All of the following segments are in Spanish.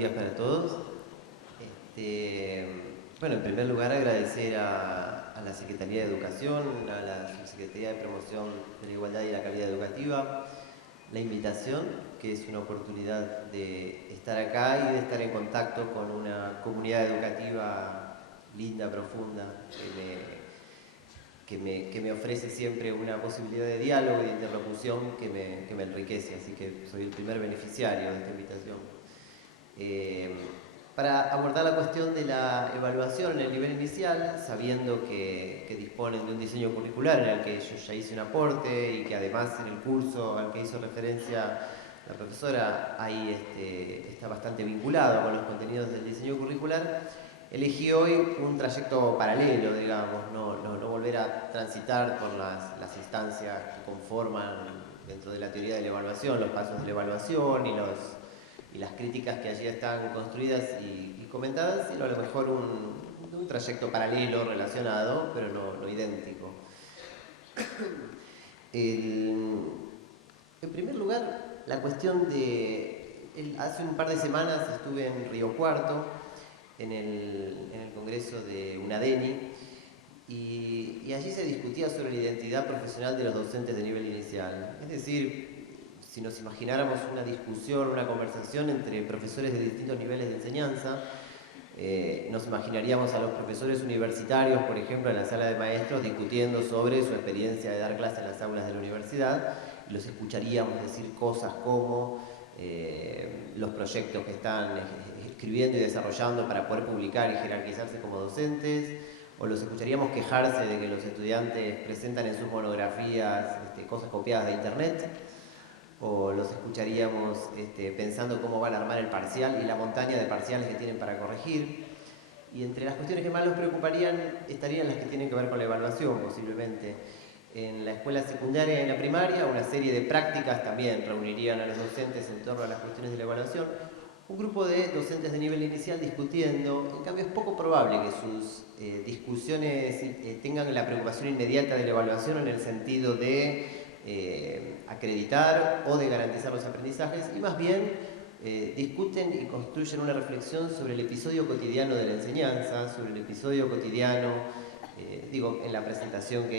días para todos. Bueno, en primer lugar agradecer a la Secretaría de Educación, a la Secretaría de Promoción de la Igualdad y la Calidad Educativa, la invitación, que es una oportunidad de estar acá y de estar en contacto con una comunidad educativa linda, profunda, que me ofrece siempre una posibilidad de diálogo y de interlocución que me enriquece, así que soy el primer beneficiario de esta invitación. Eh, para abordar la cuestión de la evaluación en el nivel inicial, sabiendo que disponen de un diseño curricular en el que yo ya hice un aporte y que además en el curso al que hizo referencia la profesora ahí está bastante vinculado con los contenidos del diseño curricular, elegí hoy un trayecto paralelo, digamos, no volver a transitar por las instancias que conforman dentro de la teoría de la evaluación, los pasos de la evaluación y las críticas que allí están construidas y comentadas, sino a lo mejor un trayecto paralelo, relacionado, pero no idéntico. En primer lugar, la cuestión hace un par de semanas estuve en Río Cuarto, en el congreso de UNADENI, y allí se discutía sobre la identidad profesional de los docentes de nivel inicial. Es decir, si nos imagináramos una discusión, una conversación entre profesores de distintos niveles de enseñanza, nos imaginaríamos a los profesores universitarios, por ejemplo, en la sala de maestros, discutiendo sobre su experiencia de dar clases en las aulas de la universidad, y los escucharíamos decir cosas como los proyectos que están escribiendo y desarrollando para poder publicar y jerarquizarse como docentes, o los escucharíamos quejarse de que los estudiantes presentan en sus monografías cosas copiadas de internet, o los escucharíamos pensando cómo van a armar el parcial y la montaña de parciales que tienen para corregir. Y entre las cuestiones que más los preocuparían estarían las que tienen que ver con la evaluación, posiblemente. En la escuela secundaria y en la primaria, una serie de prácticas también reunirían a los docentes en torno a las cuestiones de la evaluación. Un grupo de docentes de nivel inicial discutiendo. En cambio, es poco probable que sus discusiones tengan la preocupación inmediata de la evaluación en el sentido de acreditar o de garantizar los aprendizajes, y más bien discuten y construyen una reflexión sobre el episodio cotidiano de la enseñanza, sobre el episodio cotidiano, en la presentación que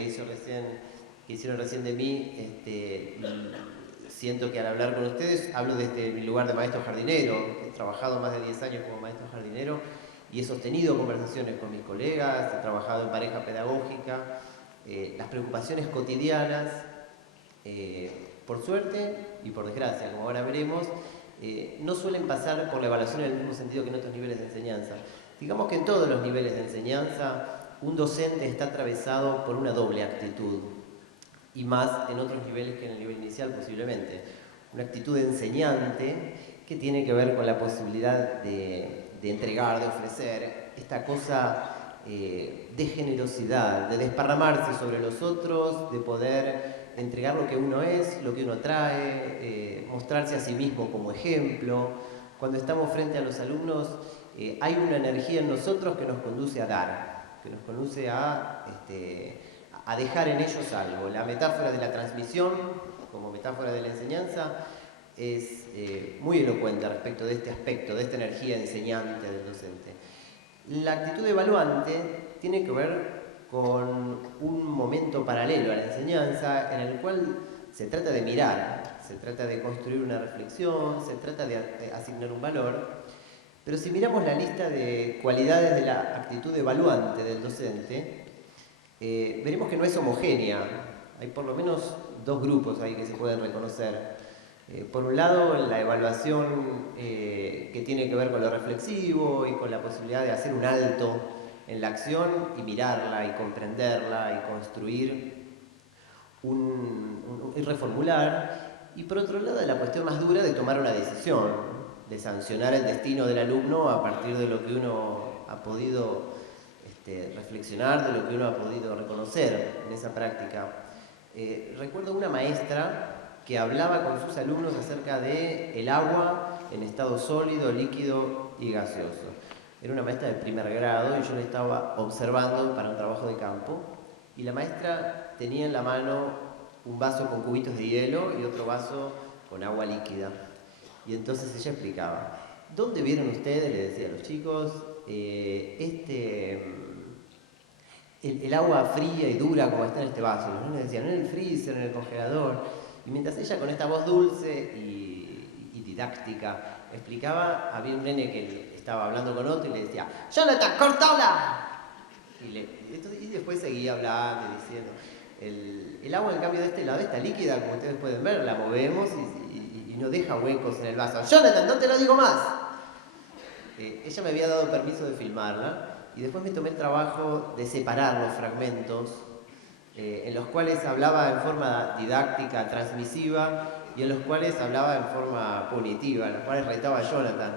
hicieron recién de mí, siento que al hablar con ustedes hablo desde mi lugar de maestro jardinero. He trabajado más de 10 años como maestro jardinero y he sostenido conversaciones con mis colegas, he trabajado en pareja pedagógica. Las preocupaciones cotidianas, por suerte y por desgracia, como ahora veremos, no suelen pasar por la evaluación en el mismo sentido que en otros niveles de enseñanza. Digamos que en todos los niveles de enseñanza un docente está atravesado por una doble actitud, y más en otros niveles que en el nivel inicial posiblemente. Una actitud enseñante que tiene que ver con la posibilidad de entregar, de ofrecer, esta cosa de generosidad, de desparramarse sobre los otros, de poder entregar lo que uno es, lo que uno trae, mostrarse a sí mismo como ejemplo. Cuando estamos frente a los alumnos, hay una energía en nosotros que nos conduce a dar, que nos conduce a dejar en ellos algo. La metáfora de la transmisión, como metáfora de la enseñanza, es muy elocuente respecto de este aspecto, de esta energía enseñante del docente. La actitud evaluante tiene que ver con un momento paralelo a la enseñanza en el cual se trata de mirar, se trata de construir una reflexión, se trata de asignar un valor. Pero si miramos la lista de cualidades de la actitud evaluante del docente, veremos que no es homogénea. Hay por lo menos dos grupos ahí que se pueden reconocer. Por un lado, la evaluación que tiene que ver con lo reflexivo y con la posibilidad de hacer un alto en la acción y mirarla y comprenderla y construir y reformular. Y por otro lado, la cuestión más dura de tomar una decisión, de sancionar el destino del alumno a partir de lo que uno ha podido reflexionar, de lo que uno ha podido reconocer en esa práctica. Recuerdo una maestra que hablaba con sus alumnos acerca de el agua en estado sólido, líquido y gaseoso. Era una maestra de primer grado y yo la estaba observando para un trabajo de campo, y la maestra tenía en la mano un vaso con cubitos de hielo y otro vaso con agua líquida. Y entonces ella explicaba: ¿dónde vieron ustedes, le decía a los chicos, el agua fría y dura como está en este vaso? Los nenes decían, en el freezer, en el congelador. Y mientras ella con esta voz dulce y didáctica explicaba, había un nene que estaba hablando con otro y le decía, ¡Jonathan, cortala! Y después seguía hablando y diciendo, el agua en cambio de este lado está líquida, como ustedes pueden ver, la movemos y no deja huecos en el vaso. ¡Jonathan, no te lo digo más! Ella me había dado permiso de filmarla y después me tomé el trabajo de separar los fragmentos en los cuales hablaba en forma didáctica, transmisiva, y en los cuales hablaba en forma punitiva, en los cuales retaba a Jonathan.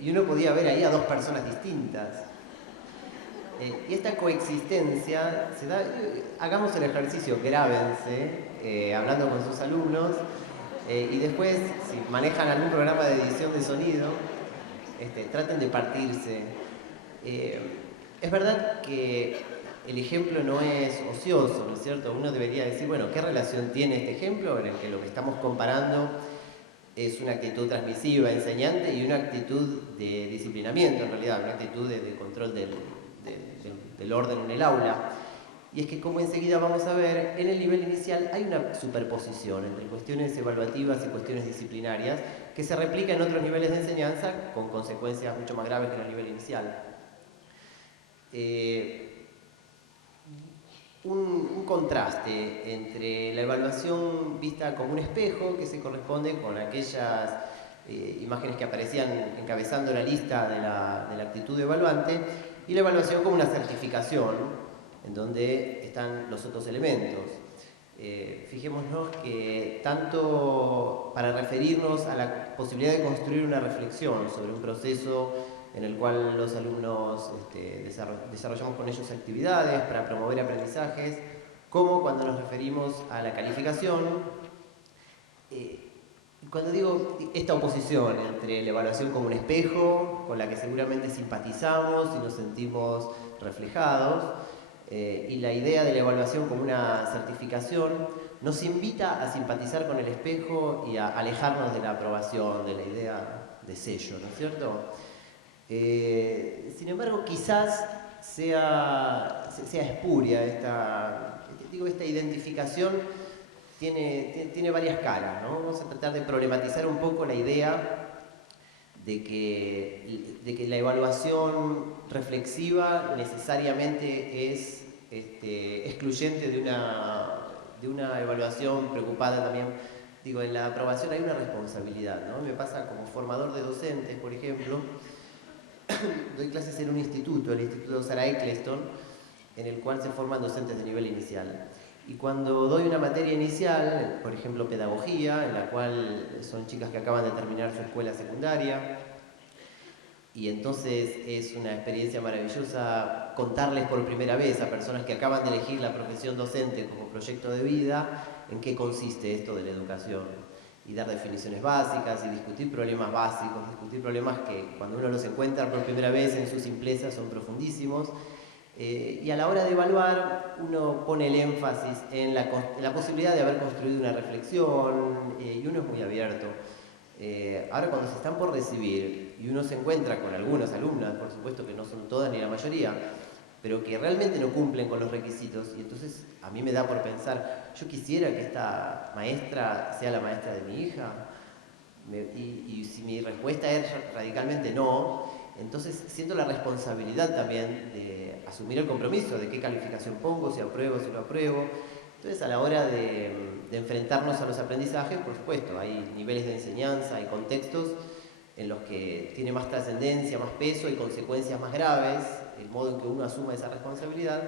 Y uno podía ver ahí a dos personas distintas. Y esta coexistencia se da, hagamos el ejercicio, grábense, hablando con sus alumnos, y después, si manejan algún programa de edición de sonido, traten de partirse. Es verdad que el ejemplo no es ocioso, ¿no es cierto? Uno debería decir, bueno, ¿qué relación tiene este ejemplo en el que lo que estamos comparando es una actitud transmisiva, enseñante, y una actitud de disciplinamiento, en realidad, una actitud de control del orden en el aula? Y es que, como enseguida vamos a ver, en el nivel inicial hay una superposición entre cuestiones evaluativas y cuestiones disciplinarias que se replica en otros niveles de enseñanza con consecuencias mucho más graves que en el nivel inicial. Un contraste entre la evaluación vista como un espejo, que se corresponde con aquellas imágenes que aparecían encabezando la lista de la actitud evaluante, y la evaluación como una certificación, en donde están los otros elementos. Fijémonos que tanto para referirnos a la posibilidad de construir una reflexión sobre un proceso en el cual los alumnos desarrollamos con ellos actividades para promover aprendizajes, como cuando nos referimos a la calificación. Cuando digo esta oposición entre la evaluación como un espejo, con la que seguramente simpatizamos y nos sentimos reflejados, y la idea de la evaluación como una certificación, nos invita a simpatizar con el espejo y a alejarnos de la aprobación, de la idea de sello, ¿no es cierto? Sin embargo, quizás sea espuria esta identificación. Tiene varias caras, ¿no? Vamos a tratar de problematizar un poco la idea de que la evaluación reflexiva necesariamente es excluyente de una evaluación preocupada también. Digo, en la aprobación hay una responsabilidad, ¿no? Me pasa como formador de docentes, por ejemplo, doy clases en un instituto, el Instituto Sarah Eccleston, en el cual se forman docentes de nivel inicial. Y cuando doy una materia inicial, por ejemplo pedagogía, en la cual son chicas que acaban de terminar su escuela secundaria, y entonces es una experiencia maravillosa contarles por primera vez a personas que acaban de elegir la profesión docente como proyecto de vida en qué consiste esto de la educación, y dar definiciones básicas y discutir problemas básicos, discutir problemas que cuando uno los encuentra por primera vez en su simpleza son profundísimos. Y a la hora de evaluar, uno pone el énfasis en la posibilidad de haber construido una reflexión, y uno es muy abierto. Ahora, cuando se están por recibir y uno se encuentra con algunas alumnas, por supuesto que no son todas ni la mayoría, pero que realmente no cumplen con los requisitos, y entonces a mí me da por pensar, yo quisiera que esta maestra sea la maestra de mi hija, y si mi respuesta es radicalmente no, entonces siento la responsabilidad también de asumir el compromiso de qué calificación pongo, si apruebo, si no apruebo. Entonces, a la hora de enfrentarnos a los aprendizajes, por supuesto, hay niveles de enseñanza, hay contextos en los que tiene más trascendencia, más peso y consecuencias más graves, el modo en que uno asuma esa responsabilidad,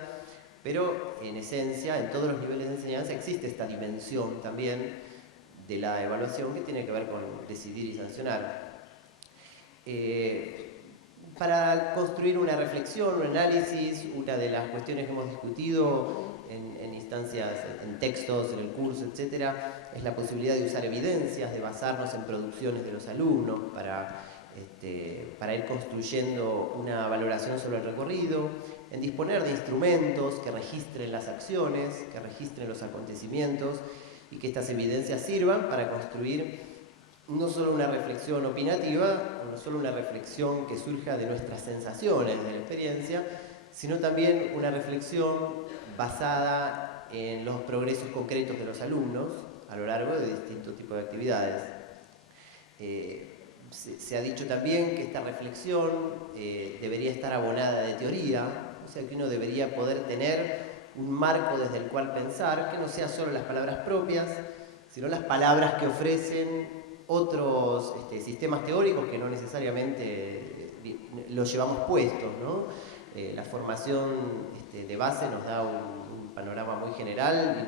pero en esencia, en todos los niveles de enseñanza existe esta dimensión también de la evaluación que tiene que ver con decidir y sancionar. Para construir una reflexión, un análisis, una de las cuestiones que hemos discutido en instancias, en textos, en el curso, etcétera, es la posibilidad de usar evidencias, de basarnos en producciones de los alumnos para ir construyendo una valoración sobre el recorrido, en disponer de instrumentos que registren las acciones, que registren los acontecimientos, y que estas evidencias sirvan para construir no solo una reflexión opinativa, no solo una reflexión que surja de nuestras sensaciones, de la experiencia, sino también una reflexión basada en los progresos concretos de los alumnos a lo largo de distintos tipos de actividades. Se ha dicho también que esta reflexión debería estar abonada de teoría, o sea que uno debería poder tener un marco desde el cual pensar, que no sea solo las palabras propias, sino las palabras que ofrecen otros sistemas teóricos que no necesariamente los llevamos puestos, ¿no? La formación de base nos da un panorama muy general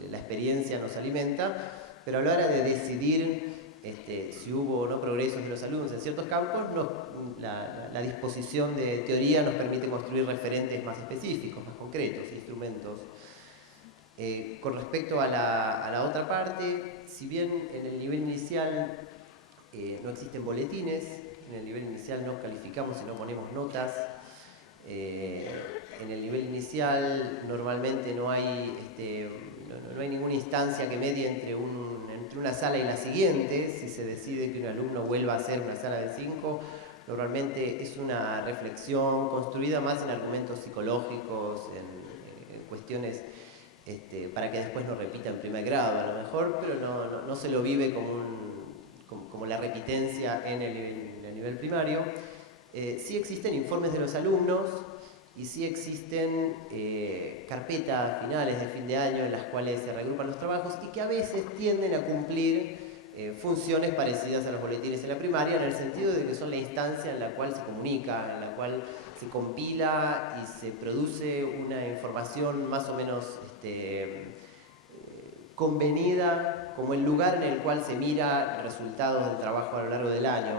y la experiencia nos alimenta, pero a la hora de decidir si hubo o no progresos de los alumnos en ciertos campos, la disposición de teoría nos permite construir referentes más específicos, más concretos, instrumentos. Con respecto a la otra parte, si bien en el nivel inicial no existen boletines, en el nivel inicial no calificamos y no ponemos notas, en el nivel inicial normalmente no hay ninguna instancia que medie entre una sala y la siguiente. Si se decide que un alumno vuelva a hacer una sala de 5, normalmente es una reflexión construida más en argumentos psicológicos, en cuestiones para que después no repita en primer grado a lo mejor, pero no se lo vive como la repitencia en el nivel primario. Sí existen informes de los alumnos y sí existen carpetas finales de fin de año en las cuales se regrupan los trabajos y que a veces tienden a cumplir funciones parecidas a los boletines en la primaria, en el sentido de que son la instancia en la cual se comunica, en la cual se compila y se produce una información más o menos convenida como el lugar en el cual se mira resultados del trabajo a lo largo del año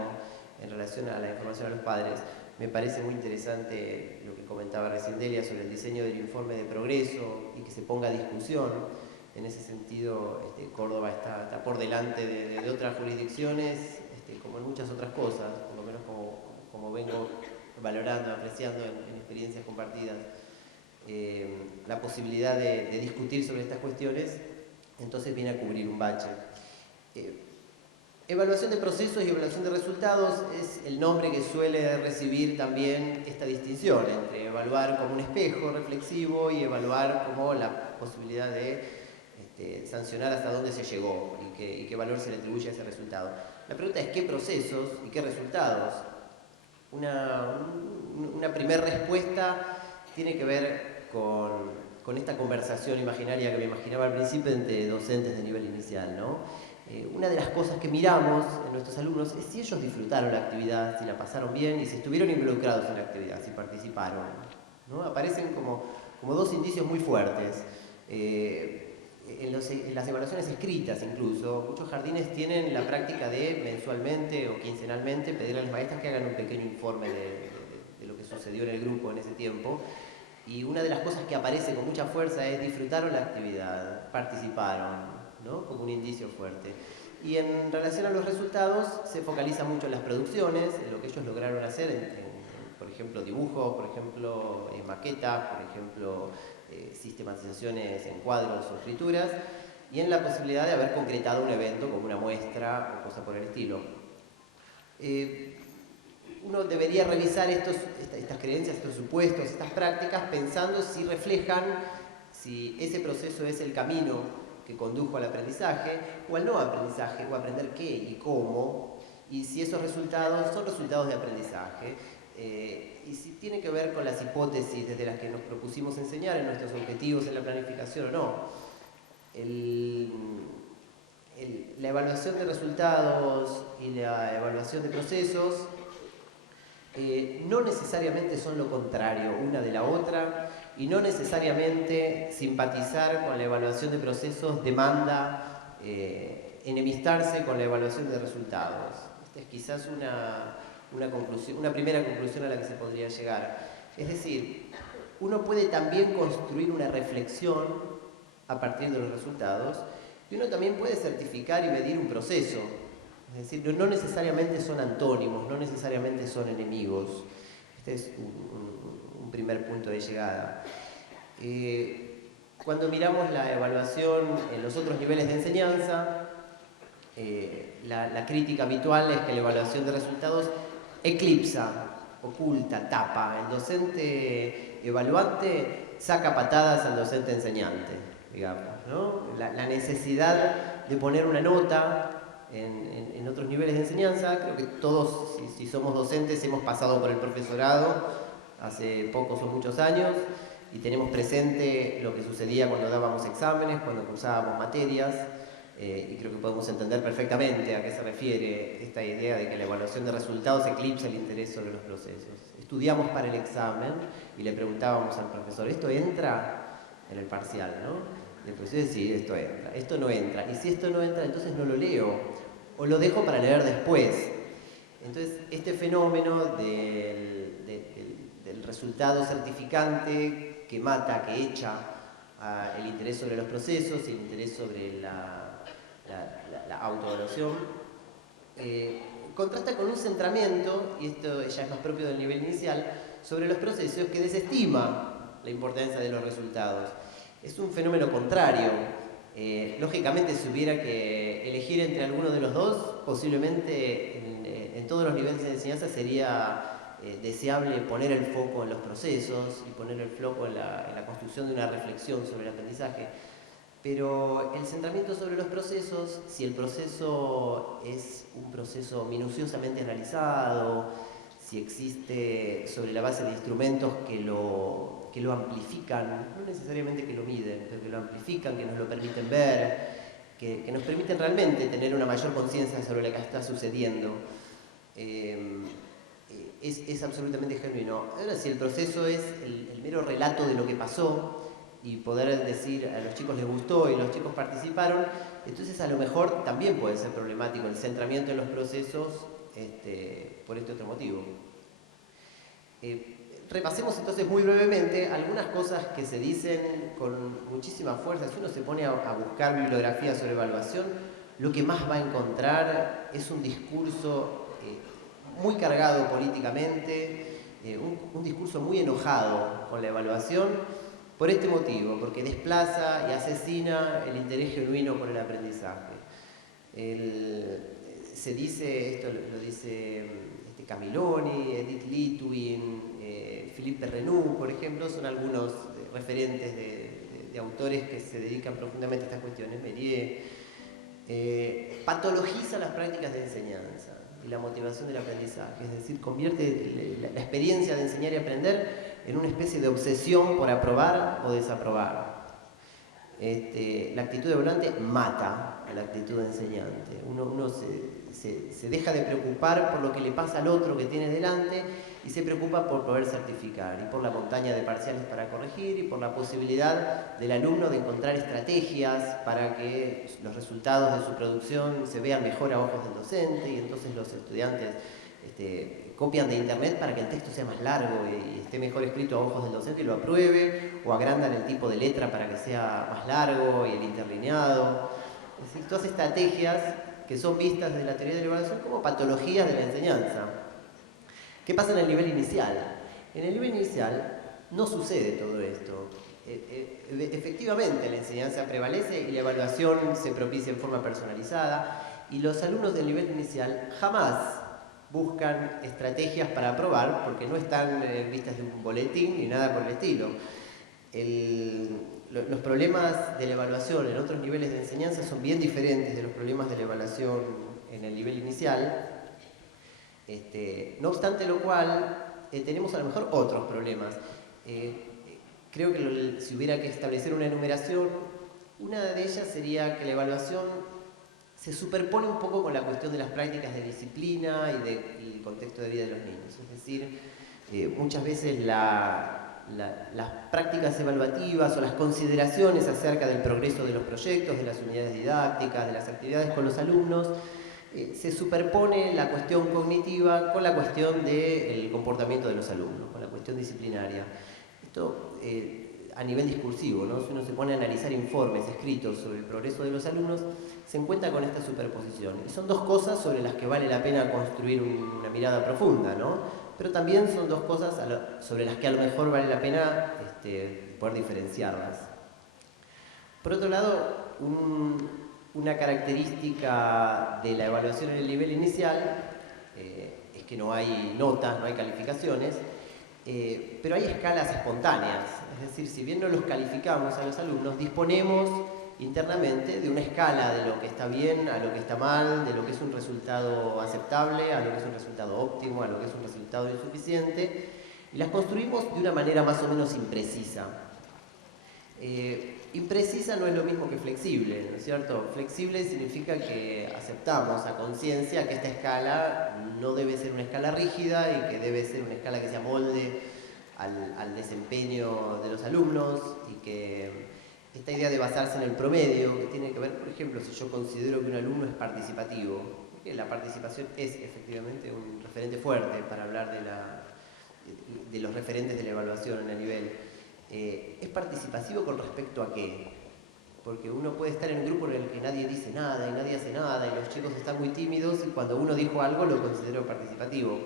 en relación a la información a los padres. Me parece muy interesante lo que comentaba recién Delia sobre el diseño del informe de progreso y que se ponga a discusión. En ese sentido, Córdoba está por delante de otras jurisdicciones, como en muchas otras cosas, por lo menos como vengo valorando, apreciando en experiencias compartidas. La posibilidad de discutir sobre estas cuestiones, entonces viene a cubrir un bache. Evaluación de procesos y evaluación de resultados es el nombre que suele recibir también esta distinción entre evaluar como un espejo reflexivo y evaluar como la posibilidad de sancionar hasta dónde se llegó y qué valor se le atribuye a ese resultado. La pregunta es qué procesos y qué resultados. Una primera respuesta tiene que ver con esta conversación imaginaria que me imaginaba al principio entre docentes de nivel inicial, ¿no? Una de las cosas que miramos en nuestros alumnos es si ellos disfrutaron la actividad, si la pasaron bien y si estuvieron involucrados en la actividad, si participaron, ¿no? Aparecen como dos indicios muy fuertes. En las evaluaciones escritas incluso, muchos jardines tienen la práctica de mensualmente o quincenalmente pedirle a las maestras que hagan un pequeño informe de lo que sucedió en el grupo en ese tiempo. Y una de las cosas que aparece con mucha fuerza es disfrutaron la actividad, participaron, ¿no? Como un indicio fuerte. Y en relación a los resultados, se focaliza mucho en las producciones, en lo que ellos lograron hacer, por ejemplo, dibujos, por ejemplo, maquetas, por ejemplo, sistematizaciones en cuadros o escrituras, y en la posibilidad de haber concretado un evento como una muestra o cosa por el estilo. Uno debería revisar estas creencias, estos supuestos, estas prácticas, pensando si reflejan, si ese proceso es el camino que condujo al aprendizaje o al no aprendizaje, o aprender qué y cómo, y si esos resultados son resultados de aprendizaje, y si tiene que ver con las hipótesis desde las que nos propusimos enseñar en nuestros objetivos en la planificación o no. La evaluación de resultados y la evaluación de procesos no necesariamente son lo contrario una de la otra, y no necesariamente simpatizar con la evaluación de procesos demanda enemistarse con la evaluación de resultados. Esta es quizás una primera conclusión a la que se podría llegar. Es decir, uno puede también construir una reflexión a partir de los resultados, y uno también puede certificar y medir un proceso. Es decir, no necesariamente son antónimos, no necesariamente son enemigos. Este es un primer punto de llegada. Cuando miramos la evaluación en los otros niveles de enseñanza, la crítica habitual es que la evaluación de resultados eclipsa, oculta, tapa. El docente evaluante saca patadas al docente enseñante, digamos, ¿no? La necesidad de poner una nota en otros niveles de enseñanza, creo que todos, si somos docentes, hemos pasado por el profesorado hace pocos o muchos años y tenemos presente lo que sucedía cuando dábamos exámenes, cuando cursábamos materias. Y creo que podemos entender perfectamente a qué se refiere esta idea de que la evaluación de resultados eclipsa el interés sobre los procesos. Estudiamos para el examen y le preguntábamos al profesor, ¿esto entra en el parcial, no? Y el profesor decía, sí, esto entra, esto no entra. Y si esto no entra, entonces no lo leo, o lo dejo para leer después. Entonces, este fenómeno del resultado certificante que mata, que echa el interés sobre los procesos, el interés sobre la autoevaluación, contrasta con un centramiento, y esto ya es más propio del nivel inicial, sobre los procesos que desestima la importancia de los resultados. Es un fenómeno contrario. Lógicamente, si hubiera que elegir entre alguno de los dos, posiblemente en todos los niveles de enseñanza sería deseable poner el foco en los procesos y poner el foco en la construcción de una reflexión sobre el aprendizaje. Pero el centramiento sobre los procesos, si el proceso es un proceso minuciosamente analizado, si existe sobre la base de instrumentos que lo amplifican, no necesariamente que lo miden, pero que lo amplifican, que nos lo permiten ver, que nos permiten realmente tener una mayor conciencia sobre lo que está sucediendo, es absolutamente genuino. Ahora, si el proceso es el mero relato de lo que pasó, y poder decir a los chicos les gustó y los chicos participaron, entonces a lo mejor también puede ser problemático el centramiento en los procesos por este otro motivo. Repasemos entonces muy brevemente algunas cosas que se dicen con muchísima fuerza. Si uno se pone a buscar bibliografía sobre evaluación, lo que más va a encontrar es un discurso muy cargado políticamente, un discurso muy enojado con la evaluación, por este motivo, porque desplaza y asesina el interés genuino por el aprendizaje. Se dice, esto lo dice Camiloni, Edith Litwin, Philippe Renou, por ejemplo, son algunos referentes de autores que se dedican profundamente a estas cuestiones. Méliès patologiza las prácticas de enseñanza y la motivación del aprendizaje, es decir, convierte la experiencia de enseñar y aprender en una especie de obsesión por aprobar o desaprobar. La actitud evaluante mata a la actitud enseñante. Uno se deja de preocupar por lo que le pasa al otro que tiene delante y se preocupa por poder certificar y por la montaña de parciales para corregir y por la posibilidad del alumno de encontrar estrategias para que los resultados de su producción se vean mejor a ojos del docente, y entonces los estudiantes copian de internet para que el texto sea más largo y esté mejor escrito a ojos del docente y lo apruebe, o agrandan el tipo de letra para que sea más largo y el interlineado. Es decir, todas estrategias que son vistas desde la teoría de la evaluación como patologías de la enseñanza. ¿Qué pasa en el nivel inicial? En el nivel inicial no sucede todo esto. Efectivamente, la enseñanza prevalece y la evaluación se propicia en forma personalizada, y los alumnos del nivel inicial jamás buscan estrategias para aprobar porque no están vistas de un boletín ni nada por el estilo. Los problemas de la evaluación en otros niveles de enseñanza son bien diferentes de los problemas de la evaluación en el nivel inicial. No obstante lo cual, tenemos a lo mejor otros problemas. Creo que si hubiera que establecer una enumeración, una de ellas sería que la evaluación se superpone un poco con la cuestión de las prácticas de disciplina y del contexto de vida de los niños. Es decir, muchas veces las prácticas evaluativas o las consideraciones acerca del progreso de los proyectos, de las unidades didácticas, de las actividades con los alumnos, se superpone la cuestión cognitiva con la cuestión del comportamiento de los alumnos, con la cuestión disciplinaria. Esto a nivel discursivo, ¿no? Si uno se pone a analizar informes escritos sobre el progreso de los alumnos, se encuentra con esta superposición. Y son dos cosas sobre las que vale la pena construir una mirada profunda, ¿no? Pero también son dos cosas sobre las que a lo mejor vale la pena poder diferenciarlas. Por otro lado, una característica de la evaluación en el nivel inicial es que no hay notas, no hay calificaciones, pero hay escalas espontáneas. Es decir, si bien no los calificamos a los alumnos, disponemos internamente de una escala de lo que está bien a lo que está mal, de lo que es un resultado aceptable a lo que es un resultado óptimo, a lo que es un resultado insuficiente, y las construimos de una manera más o menos imprecisa. Imprecisa no es lo mismo que flexible, ¿no es cierto? Flexible significa que aceptamos a conciencia que esta escala no debe ser una escala rígida y que debe ser una escala que se amolde al desempeño de los alumnos, y que esta idea de basarse en el promedio, que tiene que ver, por ejemplo, si yo considero que un alumno es participativo, porque la participación es efectivamente un referente fuerte para hablar de los referentes de la evaluación en el nivel. ¿Es participativo con respecto a qué? Porque uno puede estar en un grupo en el que nadie dice nada y nadie hace nada y los chicos están muy tímidos, y cuando uno dijo algo lo considero participativo.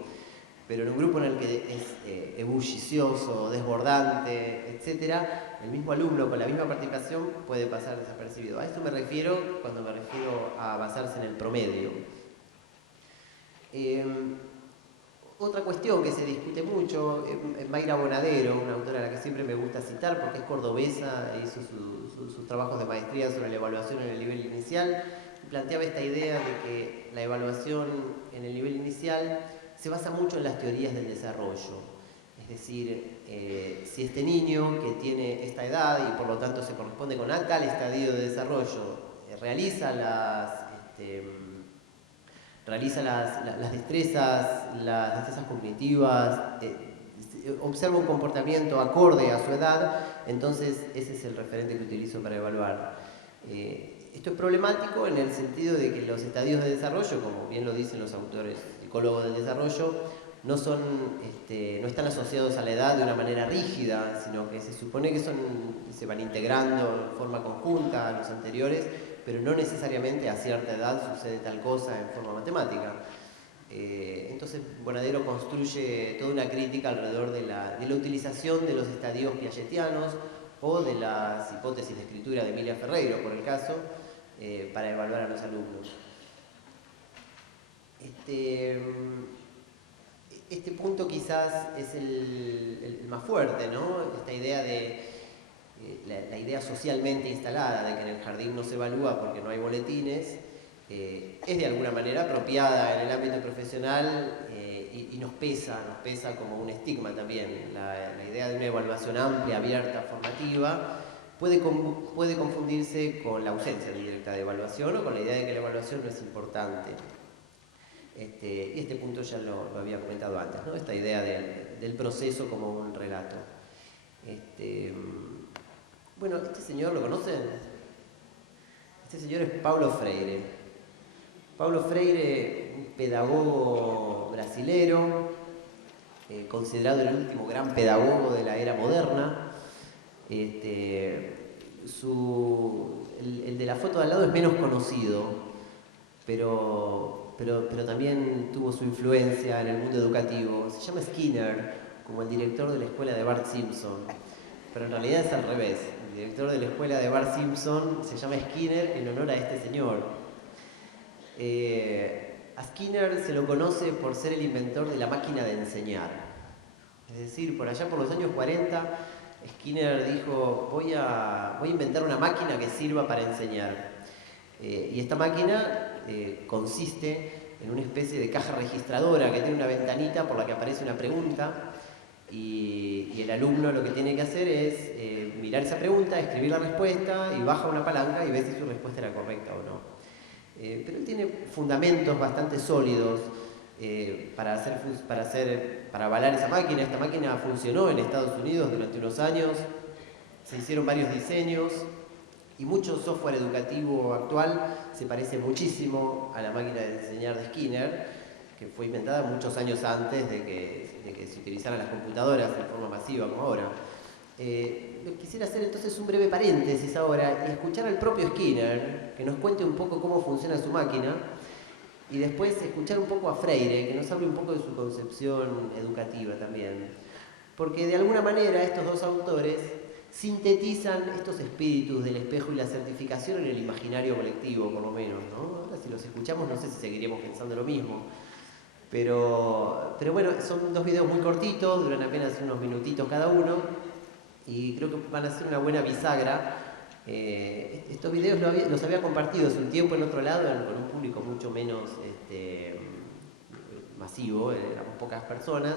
Pero en un grupo en el que es ebullicioso, desbordante, etc., el mismo alumno con la misma participación puede pasar desapercibido. A esto me refiero cuando me refiero a basarse en el promedio. Otra cuestión que se discute mucho, Mayra Bonadero, una autora a la que siempre me gusta citar porque es cordobesa, hizo sus trabajos de maestría sobre la evaluación en el nivel inicial, planteaba esta idea de que la evaluación en el nivel inicial se basa mucho en las teorías del desarrollo. Es decir, si este niño que tiene esta edad y por lo tanto se corresponde con tal estadio de desarrollo, realiza las destrezas cognitivas, observa un comportamiento acorde a su edad, entonces ese es el referente que utilizo para evaluar. Esto es problemático en el sentido de que los estadios de desarrollo, como bien lo dicen los autores psicólogos del desarrollo, no están asociados a la edad de una manera rígida, sino que se supone que se van integrando en forma conjunta a los anteriores, pero no necesariamente a cierta edad sucede tal cosa en forma matemática. Entonces Bonadero construye toda una crítica alrededor de la utilización de los estadios piagetianos o de las hipótesis de escritura de Emilia Ferreiro, por el caso, para evaluar a los alumnos. Este punto quizás es el más fuerte, ¿no? Esta idea de la idea socialmente instalada de que en el jardín no se evalúa porque no hay boletines, es de alguna manera apropiada en el ámbito profesional, y nos pesa como un estigma también. La idea de una evaluación amplia, abierta, formativa, puede confundirse con la ausencia directa de evaluación o con la idea de que la evaluación no es importante. Este punto ya lo había comentado antes, ¿no? Esta idea del proceso como un relato. Bueno, este señor, ¿lo conocen? Este señor es Paulo Freire. Paulo Freire, un pedagogo brasilero, considerado el último gran pedagogo de la era moderna. El de la foto de al lado es menos conocido, pero también tuvo su influencia en el mundo educativo. Se llama Skinner, como el director de la escuela de Bart Simpson, pero en realidad es al revés. El director de la escuela de Bart Simpson se llama Skinner en honor a este señor. A Skinner se lo conoce por ser el inventor de la máquina de enseñar. Es decir, por allá por los años 40, Skinner dijo, voy a inventar una máquina que sirva para enseñar. Y esta máquina consiste en una especie de caja registradora que tiene una ventanita por la que aparece una pregunta, y el alumno lo que tiene que hacer es mirar esa pregunta, escribir la respuesta y baja una palanca y ve si su respuesta era correcta o no. Pero él tiene fundamentos bastante sólidos para avalar esa máquina. Esta máquina funcionó en Estados Unidos durante unos años, se hicieron varios diseños, y mucho software educativo actual se parece muchísimo a la máquina de enseñar de Skinner, que fue inventada muchos años antes de que se utilizaran las computadoras de forma masiva como ahora. Quisiera hacer entonces un breve paréntesis ahora y escuchar al propio Skinner, que nos cuente un poco cómo funciona su máquina, y después escuchar un poco a Freire, que nos hable un poco de su concepción educativa también. Porque de alguna manera estos dos autores sintetizan estos espíritus del espejo y la certificación en el imaginario colectivo, por lo menos, ¿no? Ahora si los escuchamos no sé si seguiremos pensando lo mismo. Pero bueno, son dos videos muy cortitos, duran apenas unos minutitos cada uno y creo que van a ser una buena bisagra. Estos videos los había compartido hace un tiempo en otro lado con un público mucho menos masivo, eran pocas personas,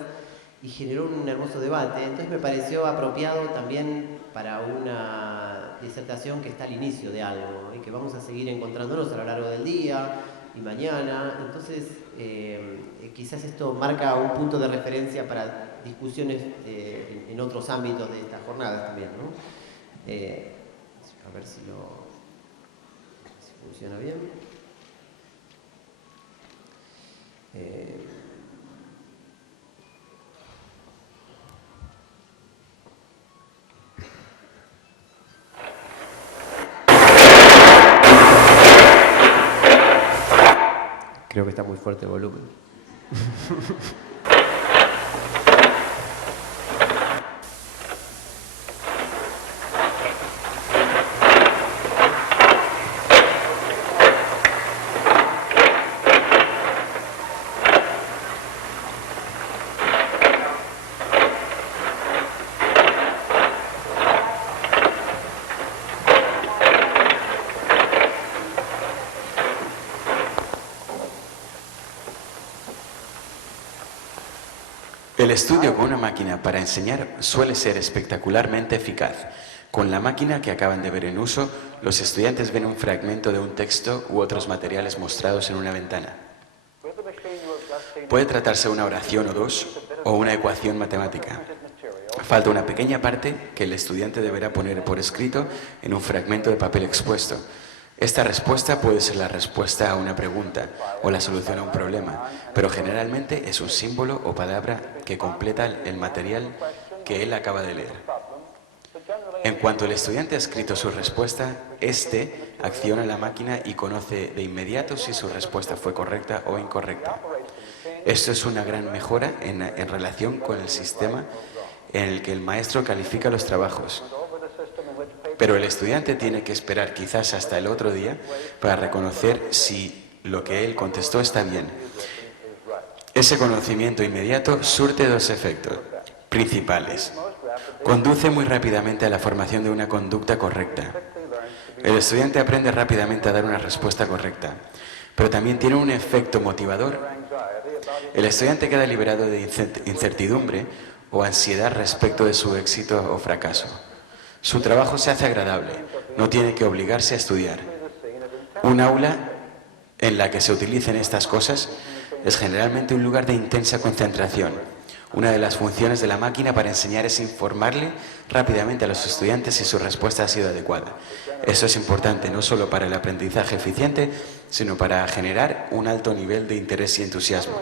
y generó un hermoso debate. Entonces me pareció apropiado también para una disertación que está al inicio de algo y que vamos a seguir encontrándonos a lo largo del día y mañana. Entonces quizás esto marca un punto de referencia para discusiones en otros ámbitos de estas jornadas también, ¿no? A ver si funciona bien. Creo que está muy fuerte el volumen. El estudio con una máquina para enseñar suele ser espectacularmente eficaz. Con la máquina que acaban de ver en uso, los estudiantes ven un fragmento de un texto u otros materiales mostrados en una ventana. Puede tratarse de una oración o dos, o una ecuación matemática. Falta una pequeña parte que el estudiante deberá poner por escrito en un fragmento de papel expuesto. Esta respuesta puede ser la respuesta a una pregunta o la solución a un problema, pero generalmente es un símbolo o palabra que completa el material que él acaba de leer. En cuanto el estudiante ha escrito su respuesta, éste acciona la máquina y conoce de inmediato si su respuesta fue correcta o incorrecta. Esto es una gran mejora en relación con el sistema en el que el maestro califica los trabajos. Pero el estudiante tiene que esperar quizás hasta el otro día para reconocer si lo que él contestó está bien. Ese conocimiento inmediato surte dos efectos principales. Conduce muy rápidamente a la formación de una conducta correcta. El estudiante aprende rápidamente a dar una respuesta correcta, pero también tiene un efecto motivador. El estudiante queda liberado de incertidumbre o ansiedad respecto de su éxito o fracaso. Su trabajo se hace agradable, no tiene que obligarse a estudiar. Un aula en la que se utilicen estas cosas es generalmente un lugar de intensa concentración. Una de las funciones de la máquina para enseñar es informarle rápidamente a los estudiantes si su respuesta ha sido adecuada. Eso es importante no solo para el aprendizaje eficiente, sino para generar un alto nivel de interés y entusiasmo.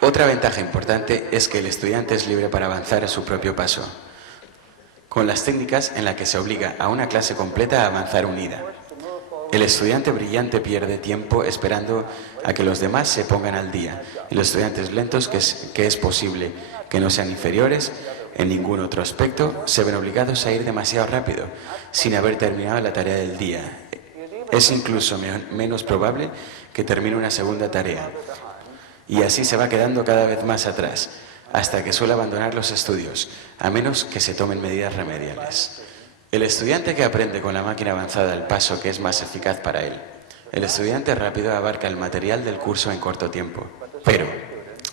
Otra ventaja importante es que el estudiante es libre para avanzar a su propio paso, con las técnicas en las que se obliga a una clase completa a avanzar unida. El estudiante brillante pierde tiempo esperando a que los demás se pongan al día, y los estudiantes lentos, que es posible que no sean inferiores en ningún otro aspecto, se ven obligados a ir demasiado rápido, sin haber terminado la tarea del día. Es incluso menos probable que termine una segunda tarea, y así se va quedando cada vez más atrás, hasta que suele abandonar los estudios, a menos que se tomen medidas remediales. El estudiante que aprende con la máquina avanzada el paso que es más eficaz para él. El estudiante rápido abarca el material del curso en corto tiempo. Pero,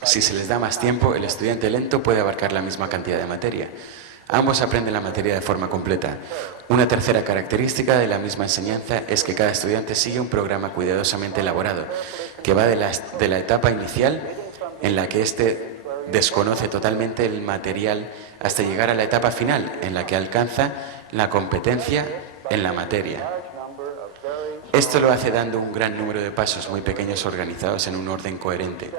si se les da más tiempo, el estudiante lento puede abarcar la misma cantidad de materia. Ambos aprenden la materia de forma completa. Una tercera característica de la misma enseñanza es que cada estudiante sigue un programa cuidadosamente elaborado, que va de la etapa inicial, en la que éste desconoce totalmente el material, hasta llegar a la etapa final, en la que alcanza la competencia en la materia. Esto lo hace dando un gran número de pasos muy pequeños organizados en un orden coherente.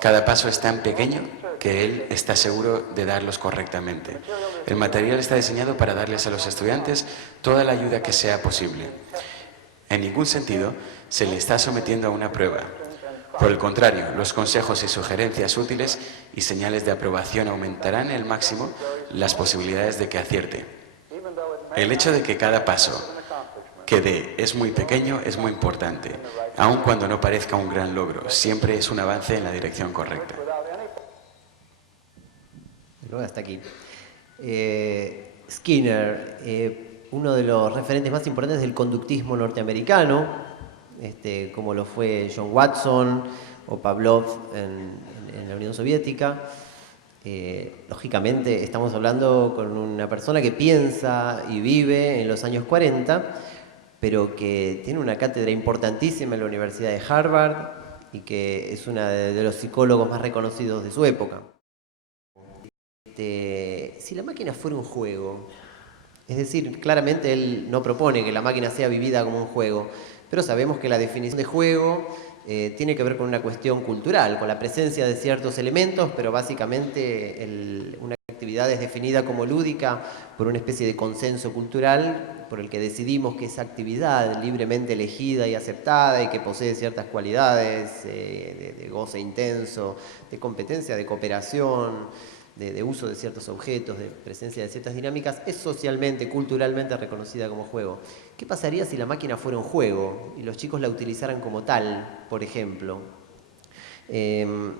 Cada paso es tan pequeño que él está seguro de darlos correctamente. El material está diseñado para darles a los estudiantes toda la ayuda que sea posible. En ningún sentido se le está sometiendo a una prueba. Por el contrario, los consejos y sugerencias útiles y señales de aprobación aumentarán al máximo las posibilidades de que acierte. El hecho de que cada paso que dé es muy pequeño es muy importante, aun cuando no parezca un gran logro, siempre es un avance en la dirección correcta. Luego hasta aquí. Skinner, uno de los referentes más importantes del conductismo norteamericano, como lo fue John Watson o Pavlov en la Unión Soviética. Lógicamente estamos hablando con una persona que piensa y vive en los años 40, pero que tiene una cátedra importantísima en la Universidad de Harvard y que es uno de los psicólogos más reconocidos de su época. Si la máquina fuera un juego, es decir, claramente él no propone que la máquina sea vivida como un juego, pero sabemos que la definición de juego tiene que ver con una cuestión cultural, con la presencia de ciertos elementos, pero básicamente una actividad es definida como lúdica por una especie de consenso cultural por el que decidimos que esa actividad libremente elegida y aceptada y que posee ciertas cualidades de goce intenso, de competencia, de cooperación, de uso de ciertos objetos, de presencia de ciertas dinámicas, es socialmente, culturalmente reconocida como juego. ¿Qué pasaría si la máquina fuera un juego y los chicos la utilizaran como tal, por ejemplo? El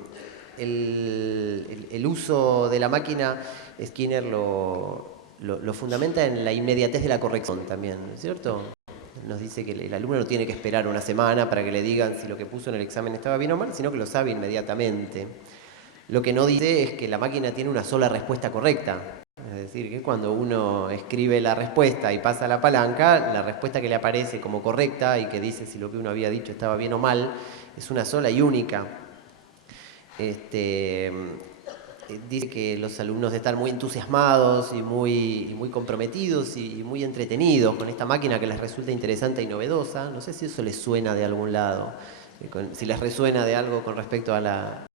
uso de la máquina, Skinner lo fundamenta en la inmediatez de la corrección también, ¿no es cierto? Nos dice que el alumno no tiene que esperar una semana para que le digan si lo que puso en el examen estaba bien o mal, sino que lo sabe inmediatamente. Lo que no dice es que la máquina tiene una sola respuesta correcta. Es decir, que cuando uno escribe la respuesta y pasa la palanca, la respuesta que le aparece como correcta y que dice si lo que uno había dicho estaba bien o mal, es una sola y única. Dice que los alumnos están muy entusiasmados y muy comprometidos y muy entretenidos con esta máquina que les resulta interesante y novedosa. No sé si eso les suena de algún lado, si les resuena de algo con respecto a la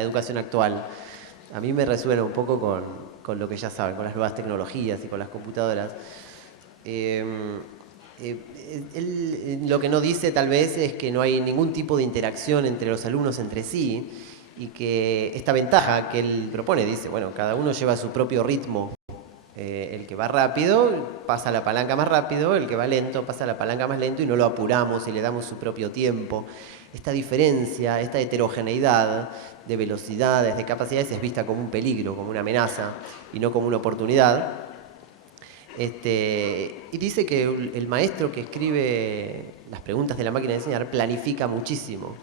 educación actual. A mí me resuena un poco con lo que ya saben, con las nuevas tecnologías y con las computadoras. Lo que no dice tal vez es que no hay ningún tipo de interacción entre los alumnos entre sí y que esta ventaja que él propone, dice, bueno, cada uno lleva su propio ritmo. El que va rápido pasa la palanca más rápido, el que va lento pasa la palanca más lento y no lo apuramos y le damos su propio tiempo. Esta diferencia, esta heterogeneidad de velocidades, de capacidades es vista como un peligro, como una amenaza y no como una oportunidad. Y dice que el maestro que escribe las preguntas de la máquina de enseñar planifica muchísimo.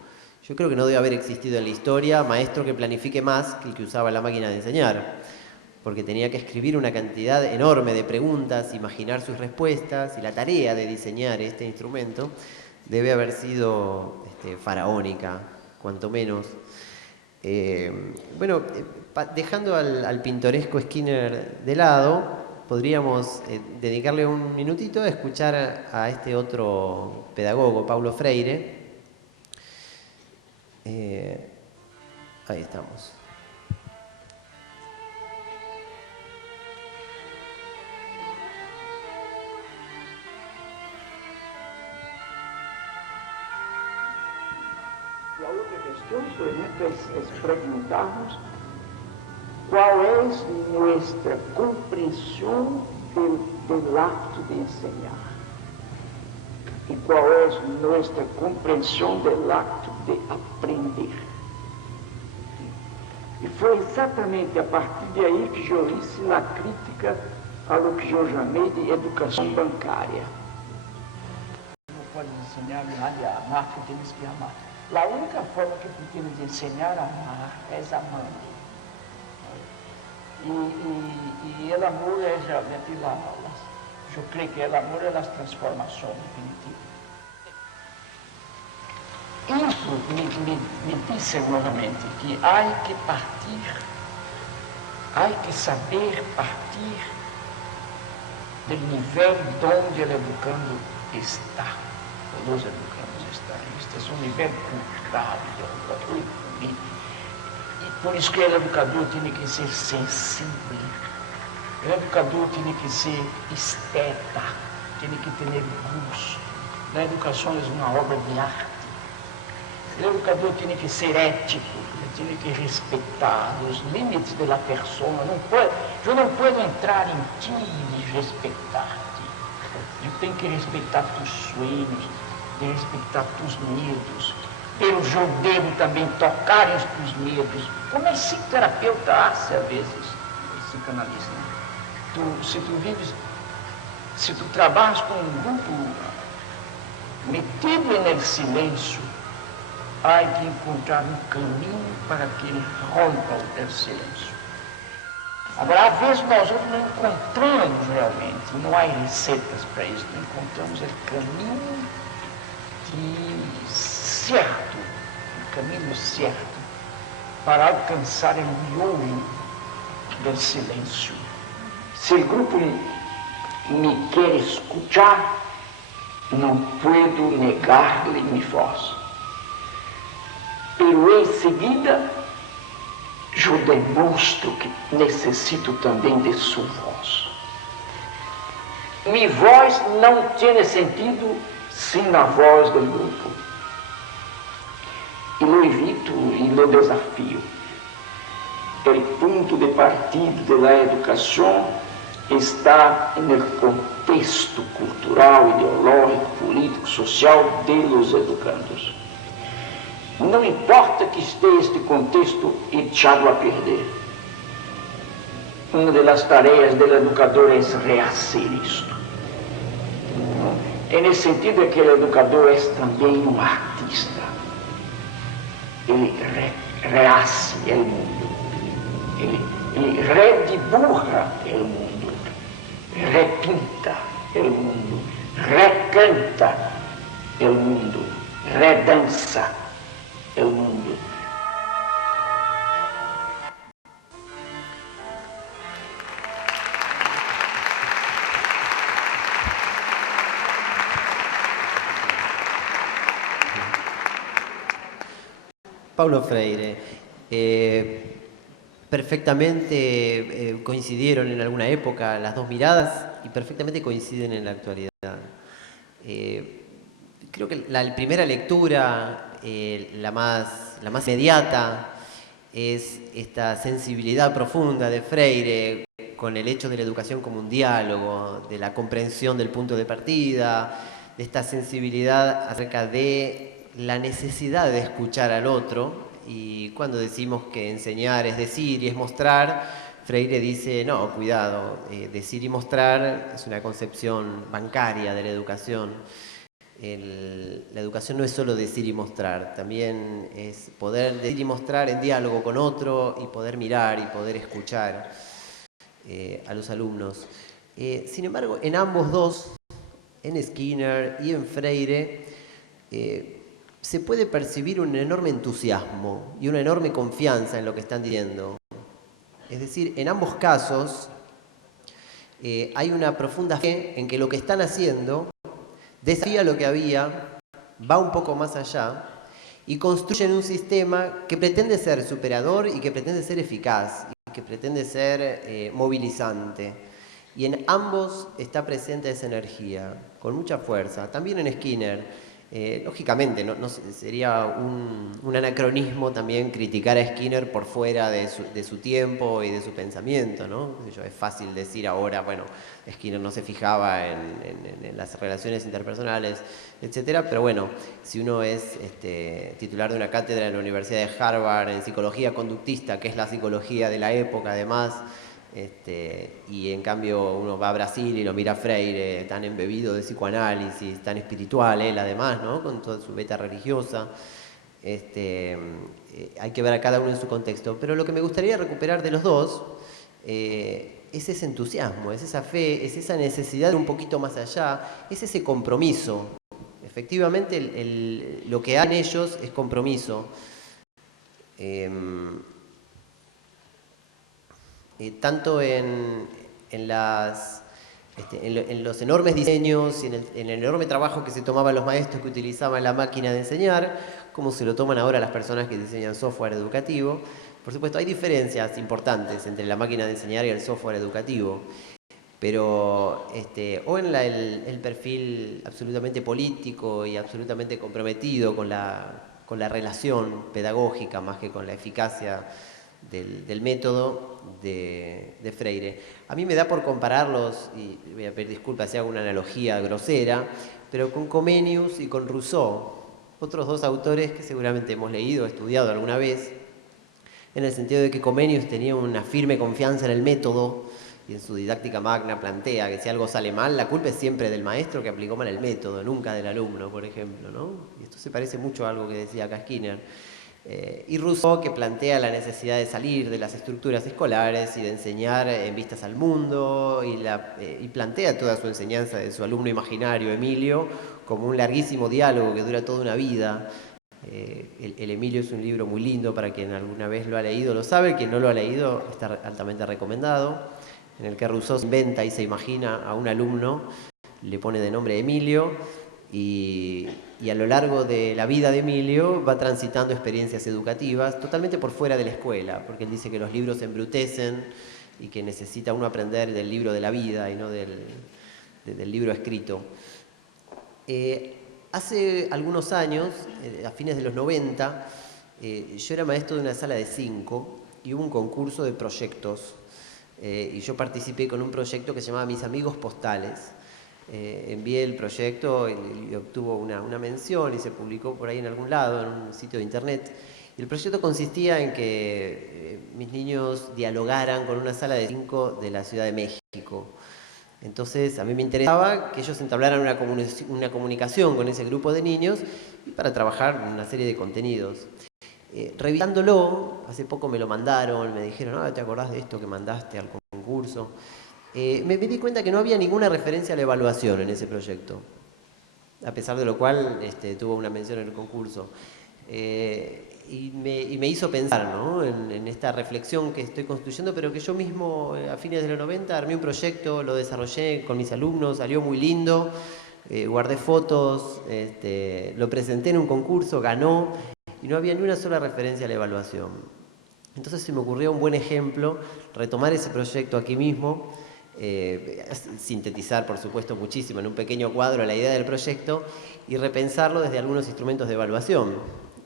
Yo creo que no debe haber existido en la historia maestro que planifique más que el que usaba la máquina de enseñar, porque tenía que escribir una cantidad enorme de preguntas, imaginar sus respuestas, y la tarea de diseñar este instrumento debe haber sido faraónica, cuanto menos. Dejando al pintoresco Skinner de lado, podríamos dedicarle un minutito a escuchar a este otro pedagogo, Paulo Freire. Ahí estamos. La otra cuestión, por ejemplo, es preguntarnos cuál es nuestra comprensión del acto de enseñar y cuál es nuestra comprensión del acto de aprender. E foi exatamente a partir de aí que eu hice a crítica a lo que eu chamei de educação bancária. Não pode ensinar a amar, que temos que amar. A única forma que temos de ensinar a amar é amando. E o amor é realmente eu creio que o amor é a transformação definitiva. Isso me disse novamente que há que partir, há que saber partir do nível onde o educando está, os educandos estão. Este é um nível cultural, e por isso que o educador tem que ser sensível, o educador tem que ser esteta, tem que ter gosto. A educação é uma obra de arte. o educador tem que ser ético, ele tem que respeitar os limites da pessoa. Eu não posso entrar em ti e respeitar-te. Eu tenho que respeitar tus sonhos, respeitar tus medos. Eu devo também tocar em tus medos, como psicoterapeuta hace, às vezes, psicanalista. Se tu trabalhas com um grupo metido no silêncio, há que encontrar um caminho para que ele rompa o silêncio. Agora, às vezes nós não encontramos realmente, não há receitas para isso, não encontramos o caminho certo, o caminho certo para alcançar o miolo do silêncio. Se o grupo me quer escutar, não puedo negar-lhe minha voz. Pero em seguida, eu demonstro que necessito também de sua voz. Minha voz não tem sentido sem a voz do grupo. E lo evito e lo desafio. O ponto de partida da educação está no contexto cultural, ideológico, político, social de los educandos. Não importa que esteja este contexto echado a perder. Uma das tarefas do educador é rehacer isto. Nesse sentido é que o educador é também um artista. Ele rehace o mundo. Ele redibuja o mundo. Repinta o mundo. Recanta o mundo. Redança o mundo. Paulo Freire, perfectamente coincidieron en alguna época las dos miradas y perfectamente coinciden en la actualidad. Creo que la primera lectura, la más inmediata, es esta sensibilidad profunda de Freire con el hecho de la educación como un diálogo, de la comprensión del punto de partida, de esta sensibilidad acerca de la necesidad de escuchar al otro. Y cuando decimos que enseñar es decir y es mostrar, Freire dice, no, cuidado, decir y mostrar es una concepción bancaria de la educación. La educación no es solo decir y mostrar, también es poder decir y mostrar en diálogo con otro y poder mirar y poder escuchar a los alumnos. Sin embargo, en ambos dos, en Skinner y en Freire, se puede percibir un enorme entusiasmo y una enorme confianza en lo que están diciendo. Es decir, en ambos casos hay una profunda fe en que lo que están haciendo desafía lo que había, va un poco más allá y construyen un sistema que pretende ser superador y que pretende ser eficaz y que pretende ser movilizante. Y en ambos está presente esa energía, con mucha fuerza. También en Skinner. Lógicamente, no sería un anacronismo también criticar a Skinner por fuera de su tiempo y de su pensamiento, ¿no? Es fácil decir ahora, bueno, Skinner no se fijaba en las relaciones interpersonales, etcétera, pero bueno, si uno es titular de una cátedra en la Universidad de Harvard en psicología conductista, que es la psicología de la época además, y en cambio uno va a Brasil y lo mira a Freire, tan embebido de psicoanálisis, tan espiritual él además, ¿no? Con toda su beta religiosa. Hay que ver a cada uno en su contexto. Pero lo que me gustaría recuperar de los dos es ese entusiasmo, es esa fe, es esa necesidad de ir un poquito más allá, es ese compromiso. Efectivamente, lo que hay en ellos es compromiso. Tanto en los enormes diseños y en el enorme trabajo que se tomaban los maestros que utilizaban la máquina de enseñar, como se lo toman ahora las personas que diseñan software educativo. Por supuesto, hay diferencias importantes entre la máquina de enseñar y el software educativo, pero o en el perfil absolutamente político y absolutamente comprometido con la la relación pedagógica más que con la eficacia del método de Freire. A mí me da por compararlos, y voy a pedir disculpas si hago una analogía grosera, pero con Comenius y con Rousseau, otros dos autores que seguramente hemos leído, estudiado alguna vez, en el sentido de que Comenius tenía una firme confianza en el método y en su didáctica magna plantea que si algo sale mal, la culpa es siempre del maestro que aplicó mal el método, nunca del alumno, por ejemplo, ¿no? Y esto se parece mucho a algo que decía acá Skinner. Y Rousseau, que plantea la necesidad de salir de las estructuras escolares y de enseñar en vistas al mundo, y plantea toda su enseñanza de su alumno imaginario, Emilio, como un larguísimo diálogo que dura toda una vida. El Emilio es un libro muy lindo, para quien alguna vez lo ha leído lo sabe, quien no lo ha leído está altamente recomendado, en el que Rousseau inventa y se imagina a un alumno, le pone de nombre Emilio, y a lo largo de la vida de Emilio va transitando experiencias educativas totalmente por fuera de la escuela, porque él dice que los libros embrutecen y que necesita uno aprender del libro de la vida y no del libro escrito. Hace algunos años, a fines de los 90, yo era maestro de una sala de 5 y hubo un concurso de proyectos, y yo participé con un proyecto que se llamaba Mis Amigos Postales. Envié el proyecto y obtuvo una mención y se publicó por ahí en algún lado, en un sitio de internet. Y el proyecto consistía en que mis niños dialogaran con una sala de 5 de la Ciudad de México. Entonces a mí me interesaba que ellos entablaran una comunicación con ese grupo de niños y para trabajar una serie de contenidos. Revisándolo, hace poco me lo mandaron, me dijeron, ¿te acordás de esto que mandaste al concurso? Me di cuenta que no había ninguna referencia a la evaluación en ese proyecto, a pesar de lo cual tuvo una mención en el concurso. Y me hizo pensar, ¿no?, en esta reflexión que estoy construyendo, pero que yo mismo a fines de los 90 armé un proyecto, lo desarrollé con mis alumnos, salió muy lindo, guardé fotos, lo presenté en un concurso, ganó, y no había ni una sola referencia a la evaluación. Entonces se me ocurrió un buen ejemplo, retomar ese proyecto aquí mismo, sintetizar, por supuesto, muchísimo en un pequeño cuadro la idea del proyecto y repensarlo desde algunos instrumentos de evaluación.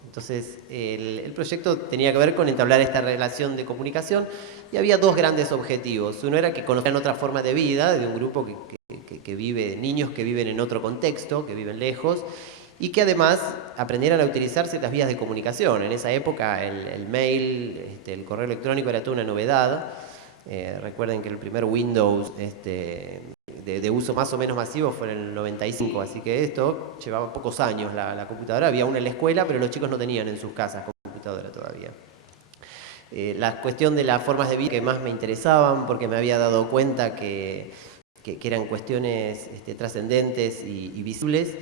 Entonces, el proyecto tenía que ver con entablar esta relación de comunicación y había dos grandes objetivos. Uno era que conocieran otra forma de vida de un grupo que vive, niños que viven en otro contexto, que viven lejos, y que además aprendieran a utilizar ciertas vías de comunicación. En esa época el mail, el correo electrónico era toda una novedad. Recuerden que el primer Windows de uso más o menos masivo fue en el 95, así que esto llevaba pocos años la computadora. Había una en la escuela, pero los chicos no tenían en sus casas computadora todavía. La cuestión de las formas de vida que más me interesaban, porque me había dado cuenta que eran cuestiones trascendentes y visibles,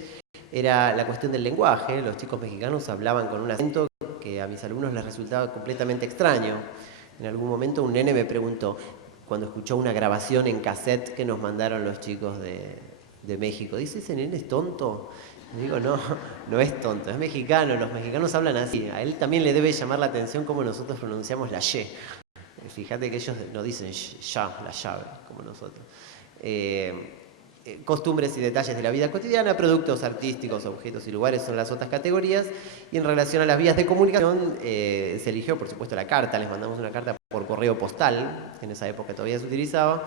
era la cuestión del lenguaje. Los chicos mexicanos hablaban con un acento que a mis alumnos les resultaba completamente extraño. En algún momento un nene me preguntó, cuando escuchó una grabación en cassette que nos mandaron los chicos de México, dice, ¿ese nene es tonto? Y digo, no, no es tonto, es mexicano, los mexicanos hablan así. A él también le debe llamar la atención cómo nosotros pronunciamos la Y. Fíjate que ellos no dicen ya, la llave, como nosotros. Costumbres y detalles de la vida cotidiana, productos artísticos, objetos y lugares son las otras categorías. Y en relación a las vías de comunicación, se eligió, por supuesto, la carta. Les mandamos una carta por correo postal, que en esa época todavía se utilizaba,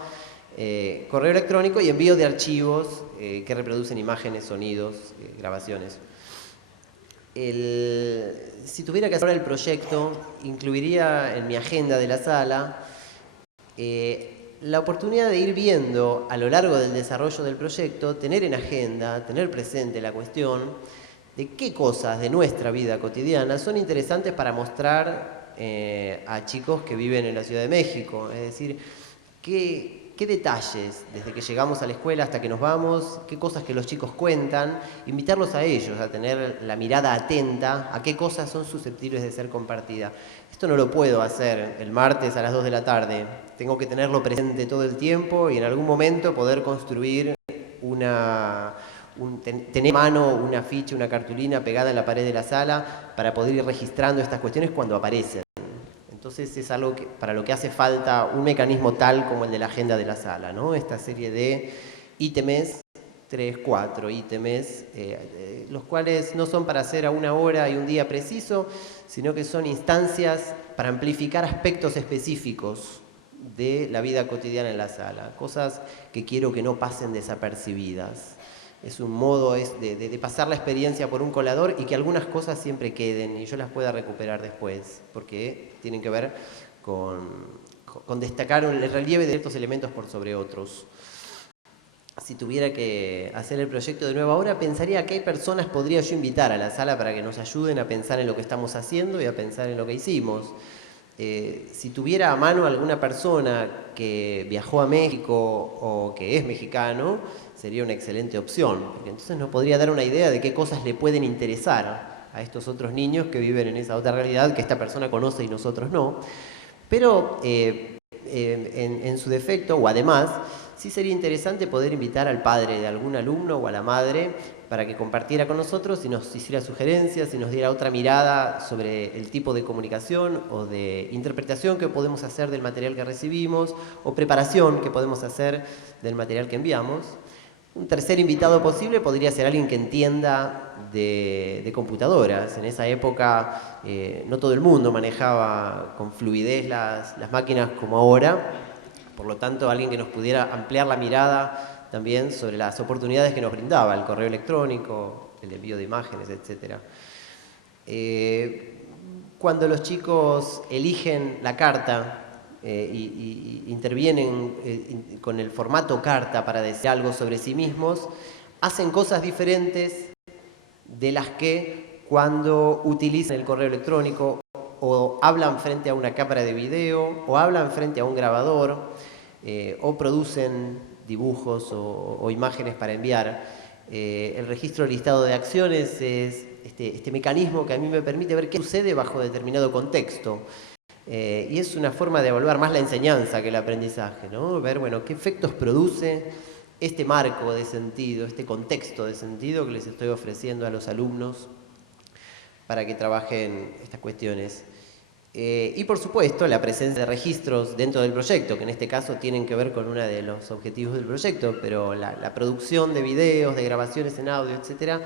correo electrónico y envío de archivos que reproducen imágenes, sonidos, grabaciones. Si tuviera que hacer ahora el proyecto, incluiría en mi agenda de la sala la oportunidad de ir viendo a lo largo del desarrollo del proyecto, tener en agenda, tener presente la cuestión de qué cosas de nuestra vida cotidiana son interesantes para mostrar a chicos que viven en la Ciudad de México. Es decir, qué detalles, desde que llegamos a la escuela hasta que nos vamos, qué cosas que los chicos cuentan, invitarlos a ellos a tener la mirada atenta a qué cosas son susceptibles de ser compartidas. Esto no lo puedo hacer el martes a las 2 de la tarde, tengo que tenerlo presente todo el tiempo y en algún momento poder construir tener a mano una ficha, una cartulina pegada en la pared de la sala para poder ir registrando estas cuestiones cuando aparecen. Entonces es algo para lo que hace falta un mecanismo tal como el de la agenda de la sala, ¿no? Esta serie de ítems 3, 4 ítems, los cuales no son para hacer a una hora y un día preciso, sino que son instancias para amplificar aspectos específicos de la vida cotidiana en la sala, cosas que quiero que no pasen desapercibidas. Es un modo de pasar la experiencia por un colador y que algunas cosas siempre queden y yo las pueda recuperar después, porque tienen que ver con destacar el relieve de ciertos elementos por sobre otros. Si tuviera que hacer el proyecto de nuevo ahora, pensaría qué personas podría yo invitar a la sala para que nos ayuden a pensar en lo que estamos haciendo y a pensar en lo que hicimos. Si tuviera a mano alguna persona que viajó a México o que es mexicano, sería una excelente opción, porque entonces nos podría dar una idea de qué cosas le pueden interesar a estos otros niños que viven en esa otra realidad que esta persona conoce y nosotros no. Pero en su defecto, o además, sí sería interesante poder invitar al padre de algún alumno o a la madre para que compartiera con nosotros y nos hiciera sugerencias y nos diera otra mirada sobre el tipo de comunicación o de interpretación que podemos hacer del material que recibimos o preparación que podemos hacer del material que enviamos. Un tercer invitado posible podría ser alguien que entienda de computadoras. En esa época no todo el mundo manejaba con fluidez las máquinas como ahora. Por lo tanto, alguien que nos pudiera ampliar la mirada también sobre las oportunidades que nos brindaba el correo electrónico, el envío de imágenes, etc. Cuando los chicos eligen la carta y intervienen con el formato carta para decir algo sobre sí mismos, hacen cosas diferentes de las que cuando utilizan el correo electrónico o hablan frente a una cámara de video o hablan frente a un grabador o producen dibujos o imágenes para enviar. El registro listado de acciones es este mecanismo que a mí me permite ver qué sucede bajo determinado contexto. Y es una forma de evaluar más la enseñanza que el aprendizaje, ¿no? Ver, bueno, qué efectos produce este marco de sentido, este contexto de sentido que les estoy ofreciendo a los alumnos para que trabajen estas cuestiones. Y por supuesto la presencia de registros dentro del proyecto, que en este caso tienen que ver con uno de los objetivos del proyecto, pero la producción de videos, de grabaciones en audio, etc.,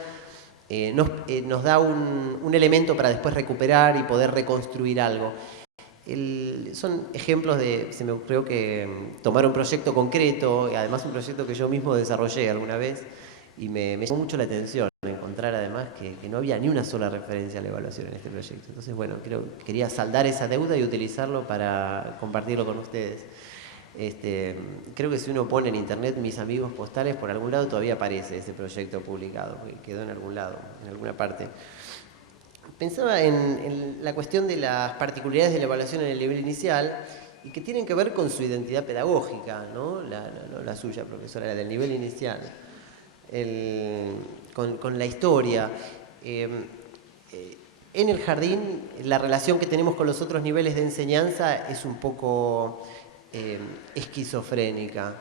nos da un elemento para después recuperar y poder reconstruir algo. Son ejemplos se me ocurrió que tomar un proyecto concreto, y además un proyecto que yo mismo desarrollé alguna vez, y me llamó mucho la atención encontrar además que no había ni una sola referencia a la evaluación en este proyecto. Entonces, bueno, quería saldar esa deuda y utilizarlo para compartirlo con ustedes. Creo que si uno pone en internet mis amigos postales, por algún lado todavía aparece ese proyecto publicado, porque quedó en algún lado, en alguna parte. Pensaba en la cuestión de las particularidades de la evaluación en el nivel inicial y que tienen que ver con su identidad pedagógica, ¿no? La suya, profesora, la del nivel inicial. Con la historia. En el jardín, la relación que tenemos con los otros niveles de enseñanza es un poco esquizofrénica.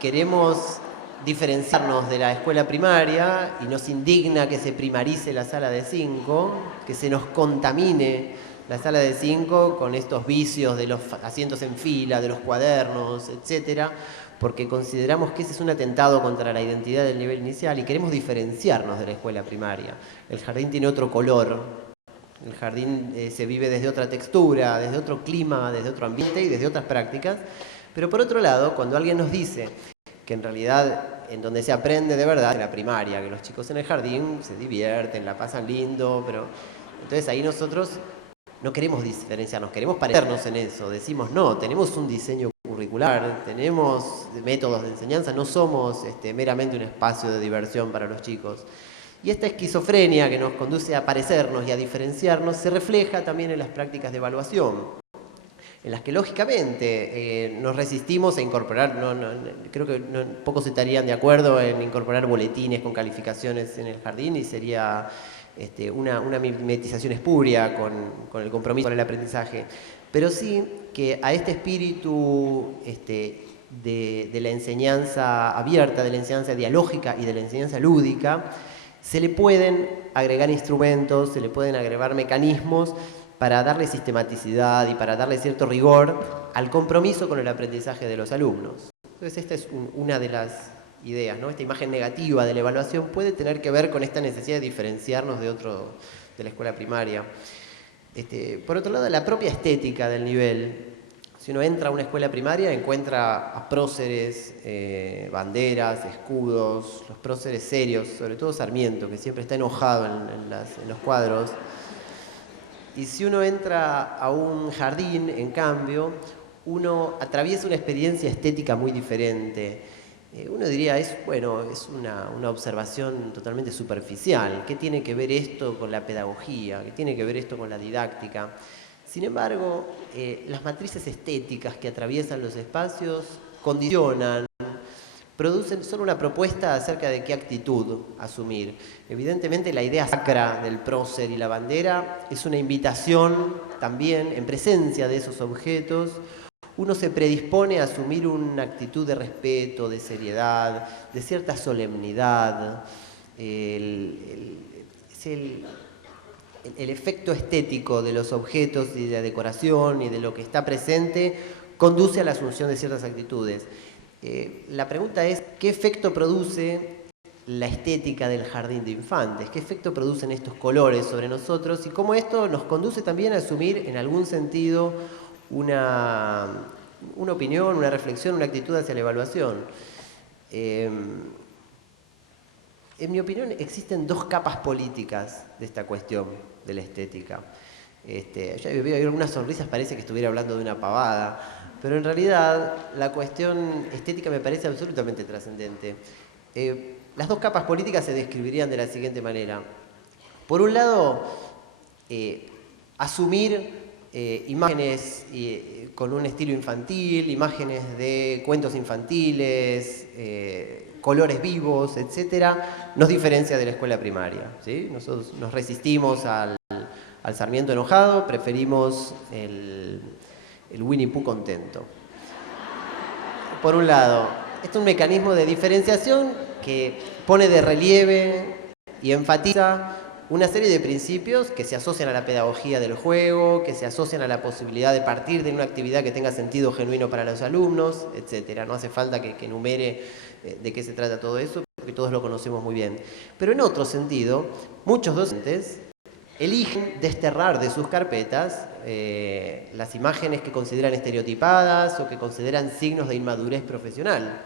Queremos diferenciarnos de la escuela primaria y nos indigna que se primarice la sala de 5, que se nos contamine la sala de 5 con estos vicios de los asientos en fila, de los cuadernos, etcétera, porque consideramos que ese es un atentado contra la identidad del nivel inicial y queremos diferenciarnos de la escuela primaria. El jardín tiene otro color, el jardín se vive desde otra textura, desde otro clima, desde otro ambiente y desde otras prácticas, pero por otro lado, cuando alguien nos dice que en realidad en donde se aprende de verdad es la primaria, que los chicos en el jardín se divierten, la pasan lindo, pero entonces ahí nosotros no queremos diferenciarnos, queremos parecernos en eso. Decimos, no, tenemos un diseño curricular, tenemos métodos de enseñanza, no somos meramente un espacio de diversión para los chicos. Y esta esquizofrenia que nos conduce a parecernos y a diferenciarnos se refleja también en las prácticas de evaluación, en las que lógicamente nos resistimos a incorporar, creo que pocos estarían de acuerdo en incorporar boletines con calificaciones en el jardín y sería una mimetización espuria con el compromiso con el aprendizaje, pero sí que a este espíritu de la enseñanza abierta, de la enseñanza dialógica y de la enseñanza lúdica, se le pueden agregar instrumentos, se le pueden agregar mecanismos para darle sistematicidad y para darle cierto rigor al compromiso con el aprendizaje de los alumnos. Entonces esta es una de las ideas, ¿no? Esta imagen negativa de la evaluación puede tener que ver con esta necesidad de diferenciarnos de la escuela primaria. Por otro lado, la propia estética del nivel. Si uno entra a una escuela primaria, encuentra a próceres, banderas, escudos, los próceres serios, sobre todo Sarmiento, que siempre está enojado en los cuadros. Y si uno entra a un jardín, en cambio, uno atraviesa una experiencia estética muy diferente. Uno diría, es una observación totalmente superficial. ¿Qué tiene que ver esto con la pedagogía? ¿Qué tiene que ver esto con la didáctica? Sin embargo, las matrices estéticas que atraviesan los espacios condicionan, producen solo una propuesta acerca de qué actitud asumir. Evidentemente, la idea sacra del prócer y la bandera es una invitación también, en presencia de esos objetos, uno se predispone a asumir una actitud de respeto, de seriedad, de cierta solemnidad. El efecto estético de los objetos y de la decoración y de lo que está presente conduce a la asunción de ciertas actitudes. La pregunta es, ¿qué efecto produce la estética del jardín de infantes? ¿Qué efecto producen estos colores sobre nosotros? Y cómo esto nos conduce también a asumir, en algún sentido, una opinión, una reflexión, una actitud hacia la evaluación. En mi opinión, existen dos capas políticas de esta cuestión de la estética. Ya veo algunas sonrisas, parece que estuviera hablando de una pavada, pero en realidad la cuestión estética me parece absolutamente trascendente. Las dos capas políticas se describirían de la siguiente manera. Por un lado, asumir imágenes con un estilo infantil, imágenes de cuentos infantiles, colores vivos, etcétera, nos diferencia de la escuela primaria, ¿sí? Nosotros nos resistimos al Sarmiento enojado, preferimos el Winnie Pooh contento. Por un lado, este es un mecanismo de diferenciación que pone de relieve y enfatiza una serie de principios que se asocian a la pedagogía del juego, que se asocian a la posibilidad de partir de una actividad que tenga sentido genuino para los alumnos, etcétera. No hace falta que enumere de qué se trata todo eso, porque todos lo conocemos muy bien. Pero en otro sentido, muchos docentes eligen desterrar de sus carpetas las imágenes que consideran estereotipadas o que consideran signos de inmadurez profesional.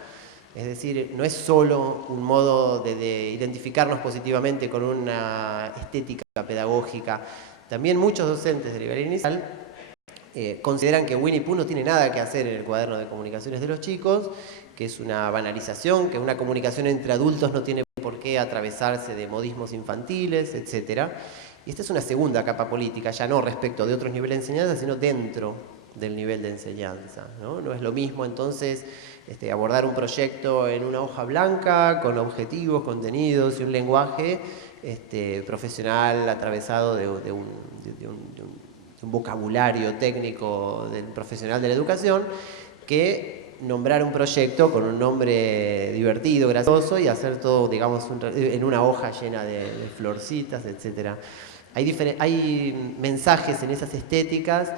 Es decir, no es solo un modo de identificarnos positivamente con una estética pedagógica. También muchos docentes de nivel inicial consideran que Winnie Pooh no tiene nada que hacer en el cuaderno de comunicaciones de los chicos, que es una banalización, que una comunicación entre adultos no tiene por qué atravesarse de modismos infantiles, etc. Y esta es una segunda capa política, ya no respecto de otros niveles de enseñanza, sino dentro del nivel de enseñanza, ¿no? No es lo mismo entonces abordar un proyecto en una hoja blanca, con objetivos, contenidos y un lenguaje profesional atravesado de un vocabulario técnico del profesional de la educación, que nombrar un proyecto con un nombre divertido, gracioso y hacer todo, digamos, en una hoja llena de florcitas, etc. Hay mensajes en esas estéticas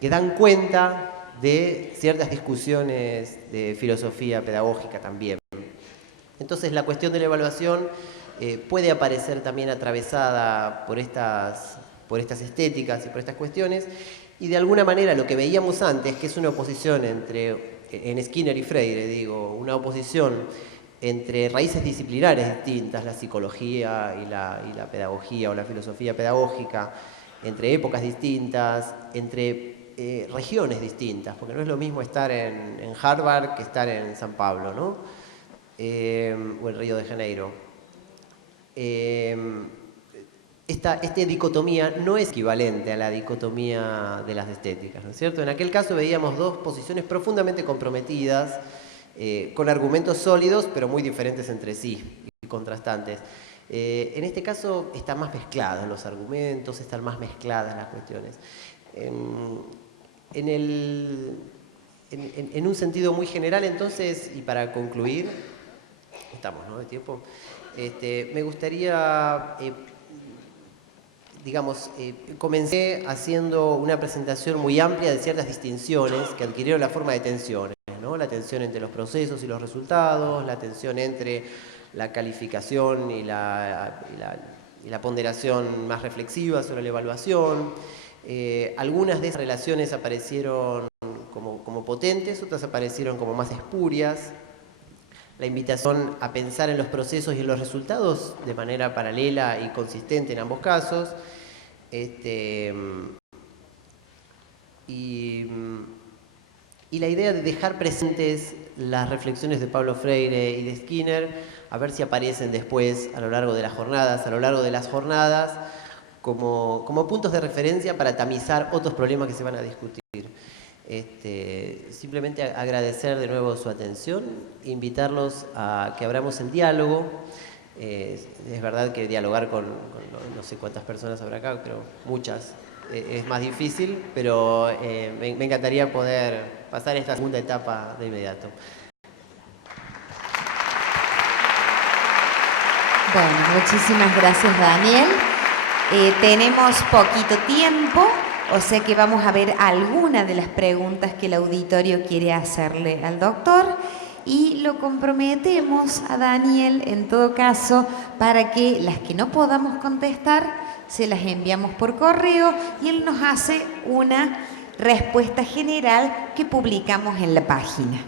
que dan cuenta de ciertas discusiones de filosofía pedagógica también. Entonces la cuestión de la evaluación puede aparecer también atravesada por estas estéticas y por estas cuestiones, y de alguna manera lo que veíamos antes, que es una oposición en Skinner y Freire, digo, una oposición entre raíces disciplinares distintas, la psicología y la pedagogía o la filosofía pedagógica, entre épocas distintas, entre regiones distintas, porque no es lo mismo estar en Harvard que estar en San Pablo, ¿no? O en Río de Janeiro. Esta dicotomía no es equivalente a la dicotomía de las estéticas, ¿no es cierto? En aquel caso veíamos dos posiciones profundamente comprometidas, con argumentos sólidos, pero muy diferentes entre sí y contrastantes. En este caso están más mezclados los argumentos, están más mezcladas las cuestiones. En un sentido muy general, entonces, y para concluir, estamos, ¿no?, de tiempo, me gustaría, comencé haciendo una presentación muy amplia de ciertas distinciones que adquirieron la forma de tensiones, ¿no? ¿no? La tensión entre los procesos y los resultados, la tensión entre la calificación y la ponderación más reflexiva sobre la evaluación. Algunas de esas relaciones aparecieron como potentes, otras aparecieron como más espurias. La invitación a pensar en los procesos y en los resultados de manera paralela y consistente en ambos casos. Y la idea de dejar presentes las reflexiones de Pablo Freire y de Skinner, a ver si aparecen después a lo largo de las jornadas, como puntos de referencia para tamizar otros problemas que se van a discutir. Simplemente agradecer de nuevo su atención, invitarlos a que abramos el diálogo. Es verdad que dialogar con no sé cuántas personas habrá acá, pero muchas, es más difícil, pero me encantaría poder pasar esta segunda etapa de inmediato. Bueno, muchísimas gracias, Daniel. Tenemos poquito tiempo, o sea que vamos a ver algunas de las preguntas que el auditorio quiere hacerle al doctor y lo comprometemos a Daniel, en todo caso, para que las que no podamos contestar se las enviamos por correo y él nos hace una respuesta general que publicamos en la página.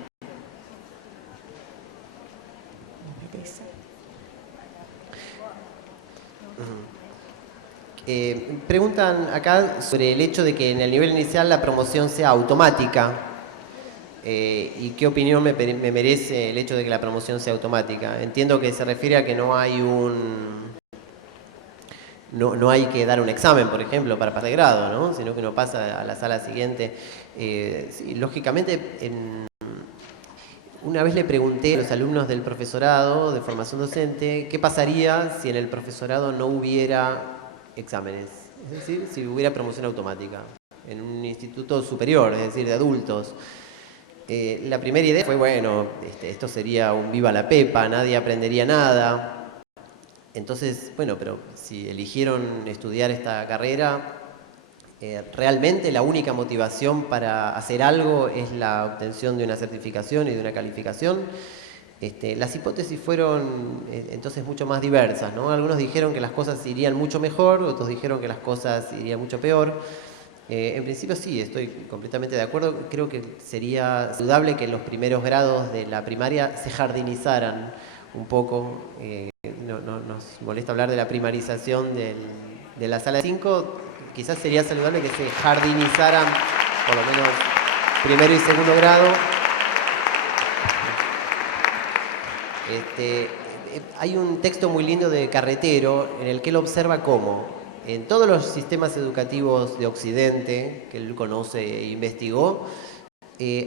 Preguntan acá sobre el hecho de que en el nivel inicial la promoción sea automática y qué opinión me merece el hecho de que la promoción sea automática. Entiendo que se refiere a que no hay que dar un examen, por ejemplo, para pasar de grado, ¿no? Sino que uno pasa a la sala siguiente. Sí, lógicamente, una vez le pregunté a los alumnos del profesorado de formación docente qué pasaría si en el profesorado no hubiera exámenes, es decir, si hubiera promoción automática en un instituto superior, es decir, de adultos. La primera idea fue, bueno, esto sería un viva la pepa, nadie aprendería nada. Entonces, bueno, pero si eligieron estudiar esta carrera, realmente la única motivación para hacer algo es la obtención de una certificación y de una calificación. Las hipótesis fueron entonces mucho más diversas, ¿no? Algunos dijeron que las cosas irían mucho mejor, otros dijeron que las cosas irían mucho peor. En principio sí, estoy completamente de acuerdo. Creo que sería saludable que en los primeros grados de la primaria se jardinizaran un poco. Nos molesta hablar de la primarización de la sala de 5. Quizás sería saludable que se jardinizaran por lo menos primero y segundo grado. Hay un texto muy lindo de Carretero en el que él observa cómo en todos los sistemas educativos de Occidente que él conoce e investigó,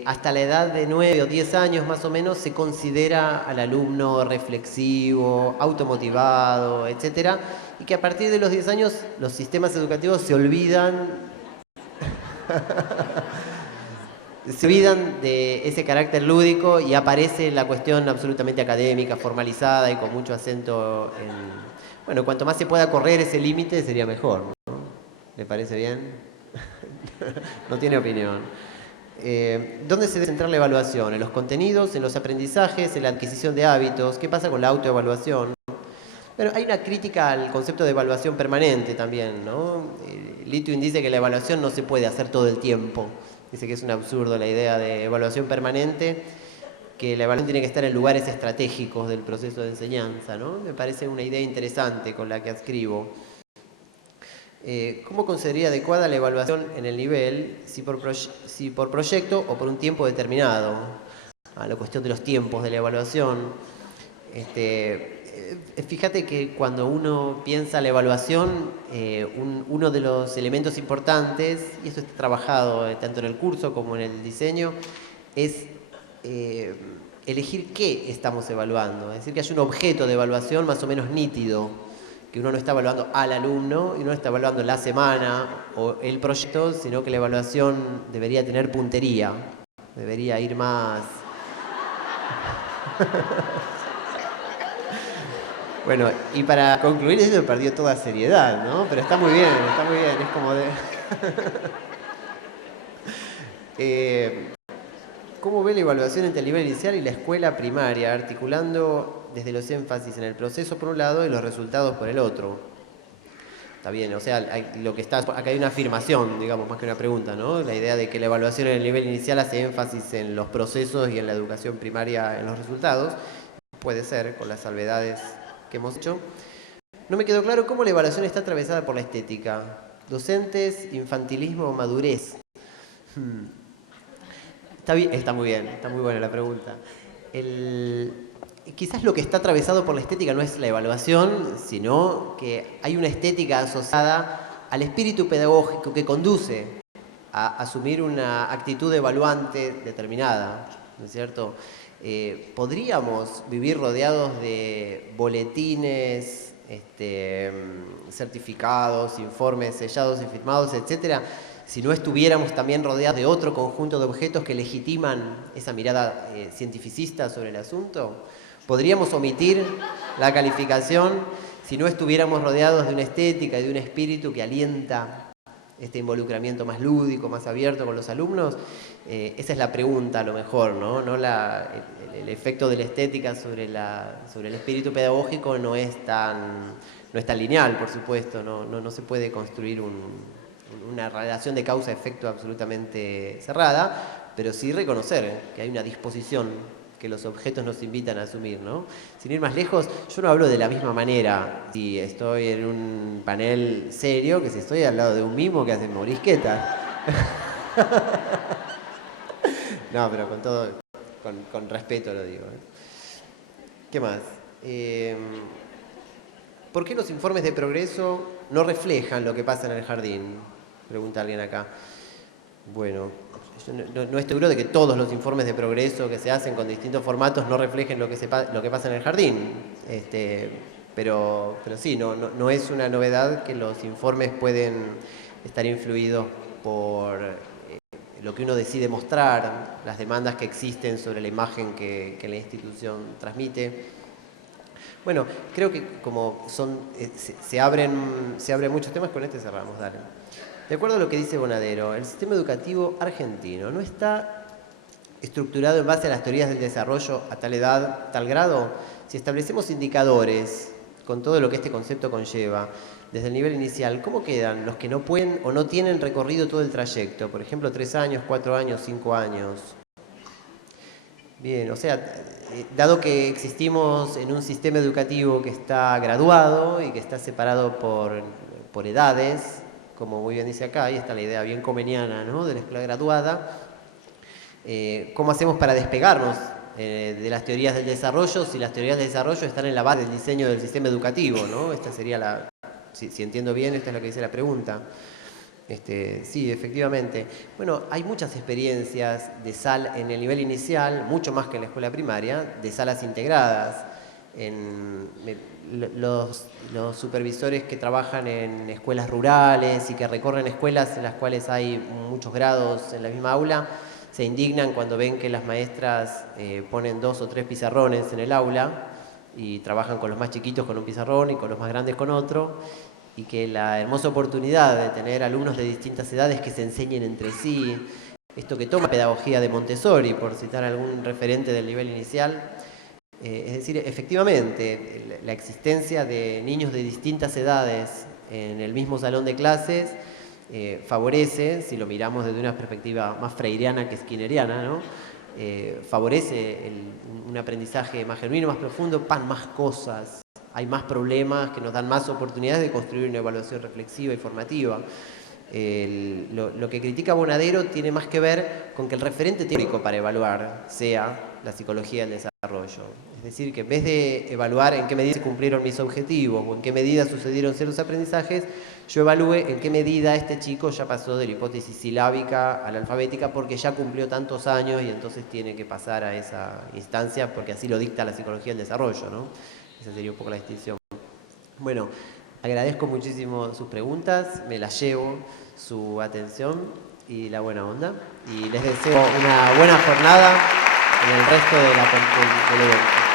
hasta la edad de 9 o 10 años más o menos se considera al alumno reflexivo, automotivado, etc. Y que a partir de los 10 años los sistemas educativos se olvidan de ese carácter lúdico y aparece la cuestión absolutamente académica, formalizada y con mucho acento en... Bueno, cuanto más se pueda correr ese límite sería mejor, ¿no? ¿Le parece bien? No tiene opinión. ¿Dónde se debe centrar la evaluación? ¿En los contenidos, en los aprendizajes, en la adquisición de hábitos? ¿Qué pasa con la autoevaluación? Bueno, hay una crítica al concepto de evaluación permanente también, ¿no? Litwin dice que la evaluación no se puede hacer todo el tiempo. Dice que es un absurdo la idea de evaluación permanente, que la evaluación tiene que estar en lugares estratégicos del proceso de enseñanza, ¿no? Me parece una idea interesante con la que adscribo. ¿Cómo consideraría adecuada la evaluación en el nivel, si por proyecto o por un tiempo determinado? A la cuestión de los tiempos de la evaluación. Fíjate que cuando uno piensa la evaluación, uno de los elementos importantes, y esto está trabajado tanto en el curso como en el diseño, es elegir qué estamos evaluando. Es decir, que haya un objeto de evaluación más o menos nítido, que uno no está evaluando al alumno y uno no está evaluando la semana o el proyecto, sino que la evaluación debería tener puntería, debería ir más... Bueno, y para concluir, eso perdió toda seriedad, ¿no? Pero está muy bien, es como de... ¿cómo ve la evaluación entre el nivel inicial y la escuela primaria, articulando desde los énfasis en el proceso por un lado y los resultados por el otro? Está bien, o sea, acá hay una afirmación, digamos, más que una pregunta, ¿no? La idea de que la evaluación en el nivel inicial hace énfasis en los procesos y en la educación primaria en los resultados. Puede ser, con las salvedades que hemos hecho. No me quedó claro cómo la evaluación está atravesada por la estética. Docentes, infantilismo, madurez. Está muy bien, está muy buena la pregunta. Quizás lo que está atravesado por la estética no es la evaluación, sino que hay una estética asociada al espíritu pedagógico que conduce a asumir una actitud evaluante determinada, ¿no es cierto? ¿Podríamos vivir rodeados de boletines, certificados, informes sellados y firmados, etcétera, si no estuviéramos también rodeados de otro conjunto de objetos que legitiman esa mirada cientificista sobre el asunto? ¿Podríamos omitir la calificación si no estuviéramos rodeados de una estética y de un espíritu que alienta este involucramiento más lúdico, más abierto con los alumnos? Esa es la pregunta a lo mejor, ¿no? El efecto de la estética sobre el espíritu pedagógico no es tan lineal, por supuesto, no se puede construir una relación de causa-efecto absolutamente cerrada, pero sí reconocer que hay una disposición que los objetos nos invitan a asumir, ¿no? Sin ir más lejos, yo no hablo de la misma manera si estoy en un panel serio que si estoy al lado de un mimo que hace morisqueta. No, pero con todo, con respeto lo digo, ¿eh? ¿Qué más? ¿Por qué los informes de progreso no reflejan lo que pasa en el jardín? Pregunta alguien acá. Bueno, yo no estoy seguro de que todos los informes de progreso que se hacen con distintos formatos no reflejen lo que pasa en el jardín. Pero sí, no es una novedad que los informes pueden estar influidos por lo que uno decide mostrar, las demandas que existen sobre la imagen que la institución transmite. Bueno, creo que como se abren muchos temas, con este cerramos, dale. De acuerdo a lo que dice Bonadero, el sistema educativo argentino no está estructurado en base a las teorías del desarrollo a tal edad, tal grado. Si establecemos indicadores con todo lo que este concepto conlleva, desde el nivel inicial, ¿cómo quedan los que no pueden o no tienen recorrido todo el trayecto? Por ejemplo, 3 años, 4 años, 5 años. Bien, o sea, dado que existimos en un sistema educativo que está graduado y que está separado por edades, como muy bien dice acá, ahí está la idea bien comeniana, ¿no?, de la escuela graduada. ¿Cómo hacemos para despegarnos de las teorías del desarrollo si las teorías del desarrollo están en la base del diseño del sistema educativo, ¿no? Esta sería si entiendo bien, esta es lo que dice la pregunta. Sí, efectivamente. Bueno, hay muchas experiencias de SAL en el nivel inicial, mucho más que en la escuela primaria, de salas integradas. Los supervisores que trabajan en escuelas rurales y que recorren escuelas en las cuales hay muchos grados en la misma aula, se indignan cuando ven que las maestras ponen 2 o 3 pizarrones en el aula y trabajan con los más chiquitos con un pizarrón y con los más grandes con otro, y que la hermosa oportunidad de tener alumnos de distintas edades que se enseñen entre sí, esto que toma pedagogía de Montessori, por citar algún referente del nivel inicial. Es decir, efectivamente, la existencia de niños de distintas edades en el mismo salón de clases favorece, si lo miramos desde una perspectiva más freiriana que skinneriana, ¿no?, favorece un aprendizaje más genuino, más profundo, más cosas, hay más problemas que nos dan más oportunidades de construir una evaluación reflexiva y formativa. Lo que critica Bonadero tiene más que ver con que el referente teórico para evaluar sea la psicología del desarrollo. Es decir, que en vez de evaluar en qué medida se cumplieron mis objetivos o en qué medida sucedieron ciertos aprendizajes, yo evalúe en qué medida este chico ya pasó de la hipótesis silábica a la alfabética porque ya cumplió tantos años y entonces tiene que pasar a esa instancia porque así lo dicta la psicología del desarrollo, ¿no? Esa sería un poco la distinción. Bueno, agradezco muchísimo sus preguntas, me las llevo, su atención y la buena onda. Y les deseo una buena jornada en el resto del evento.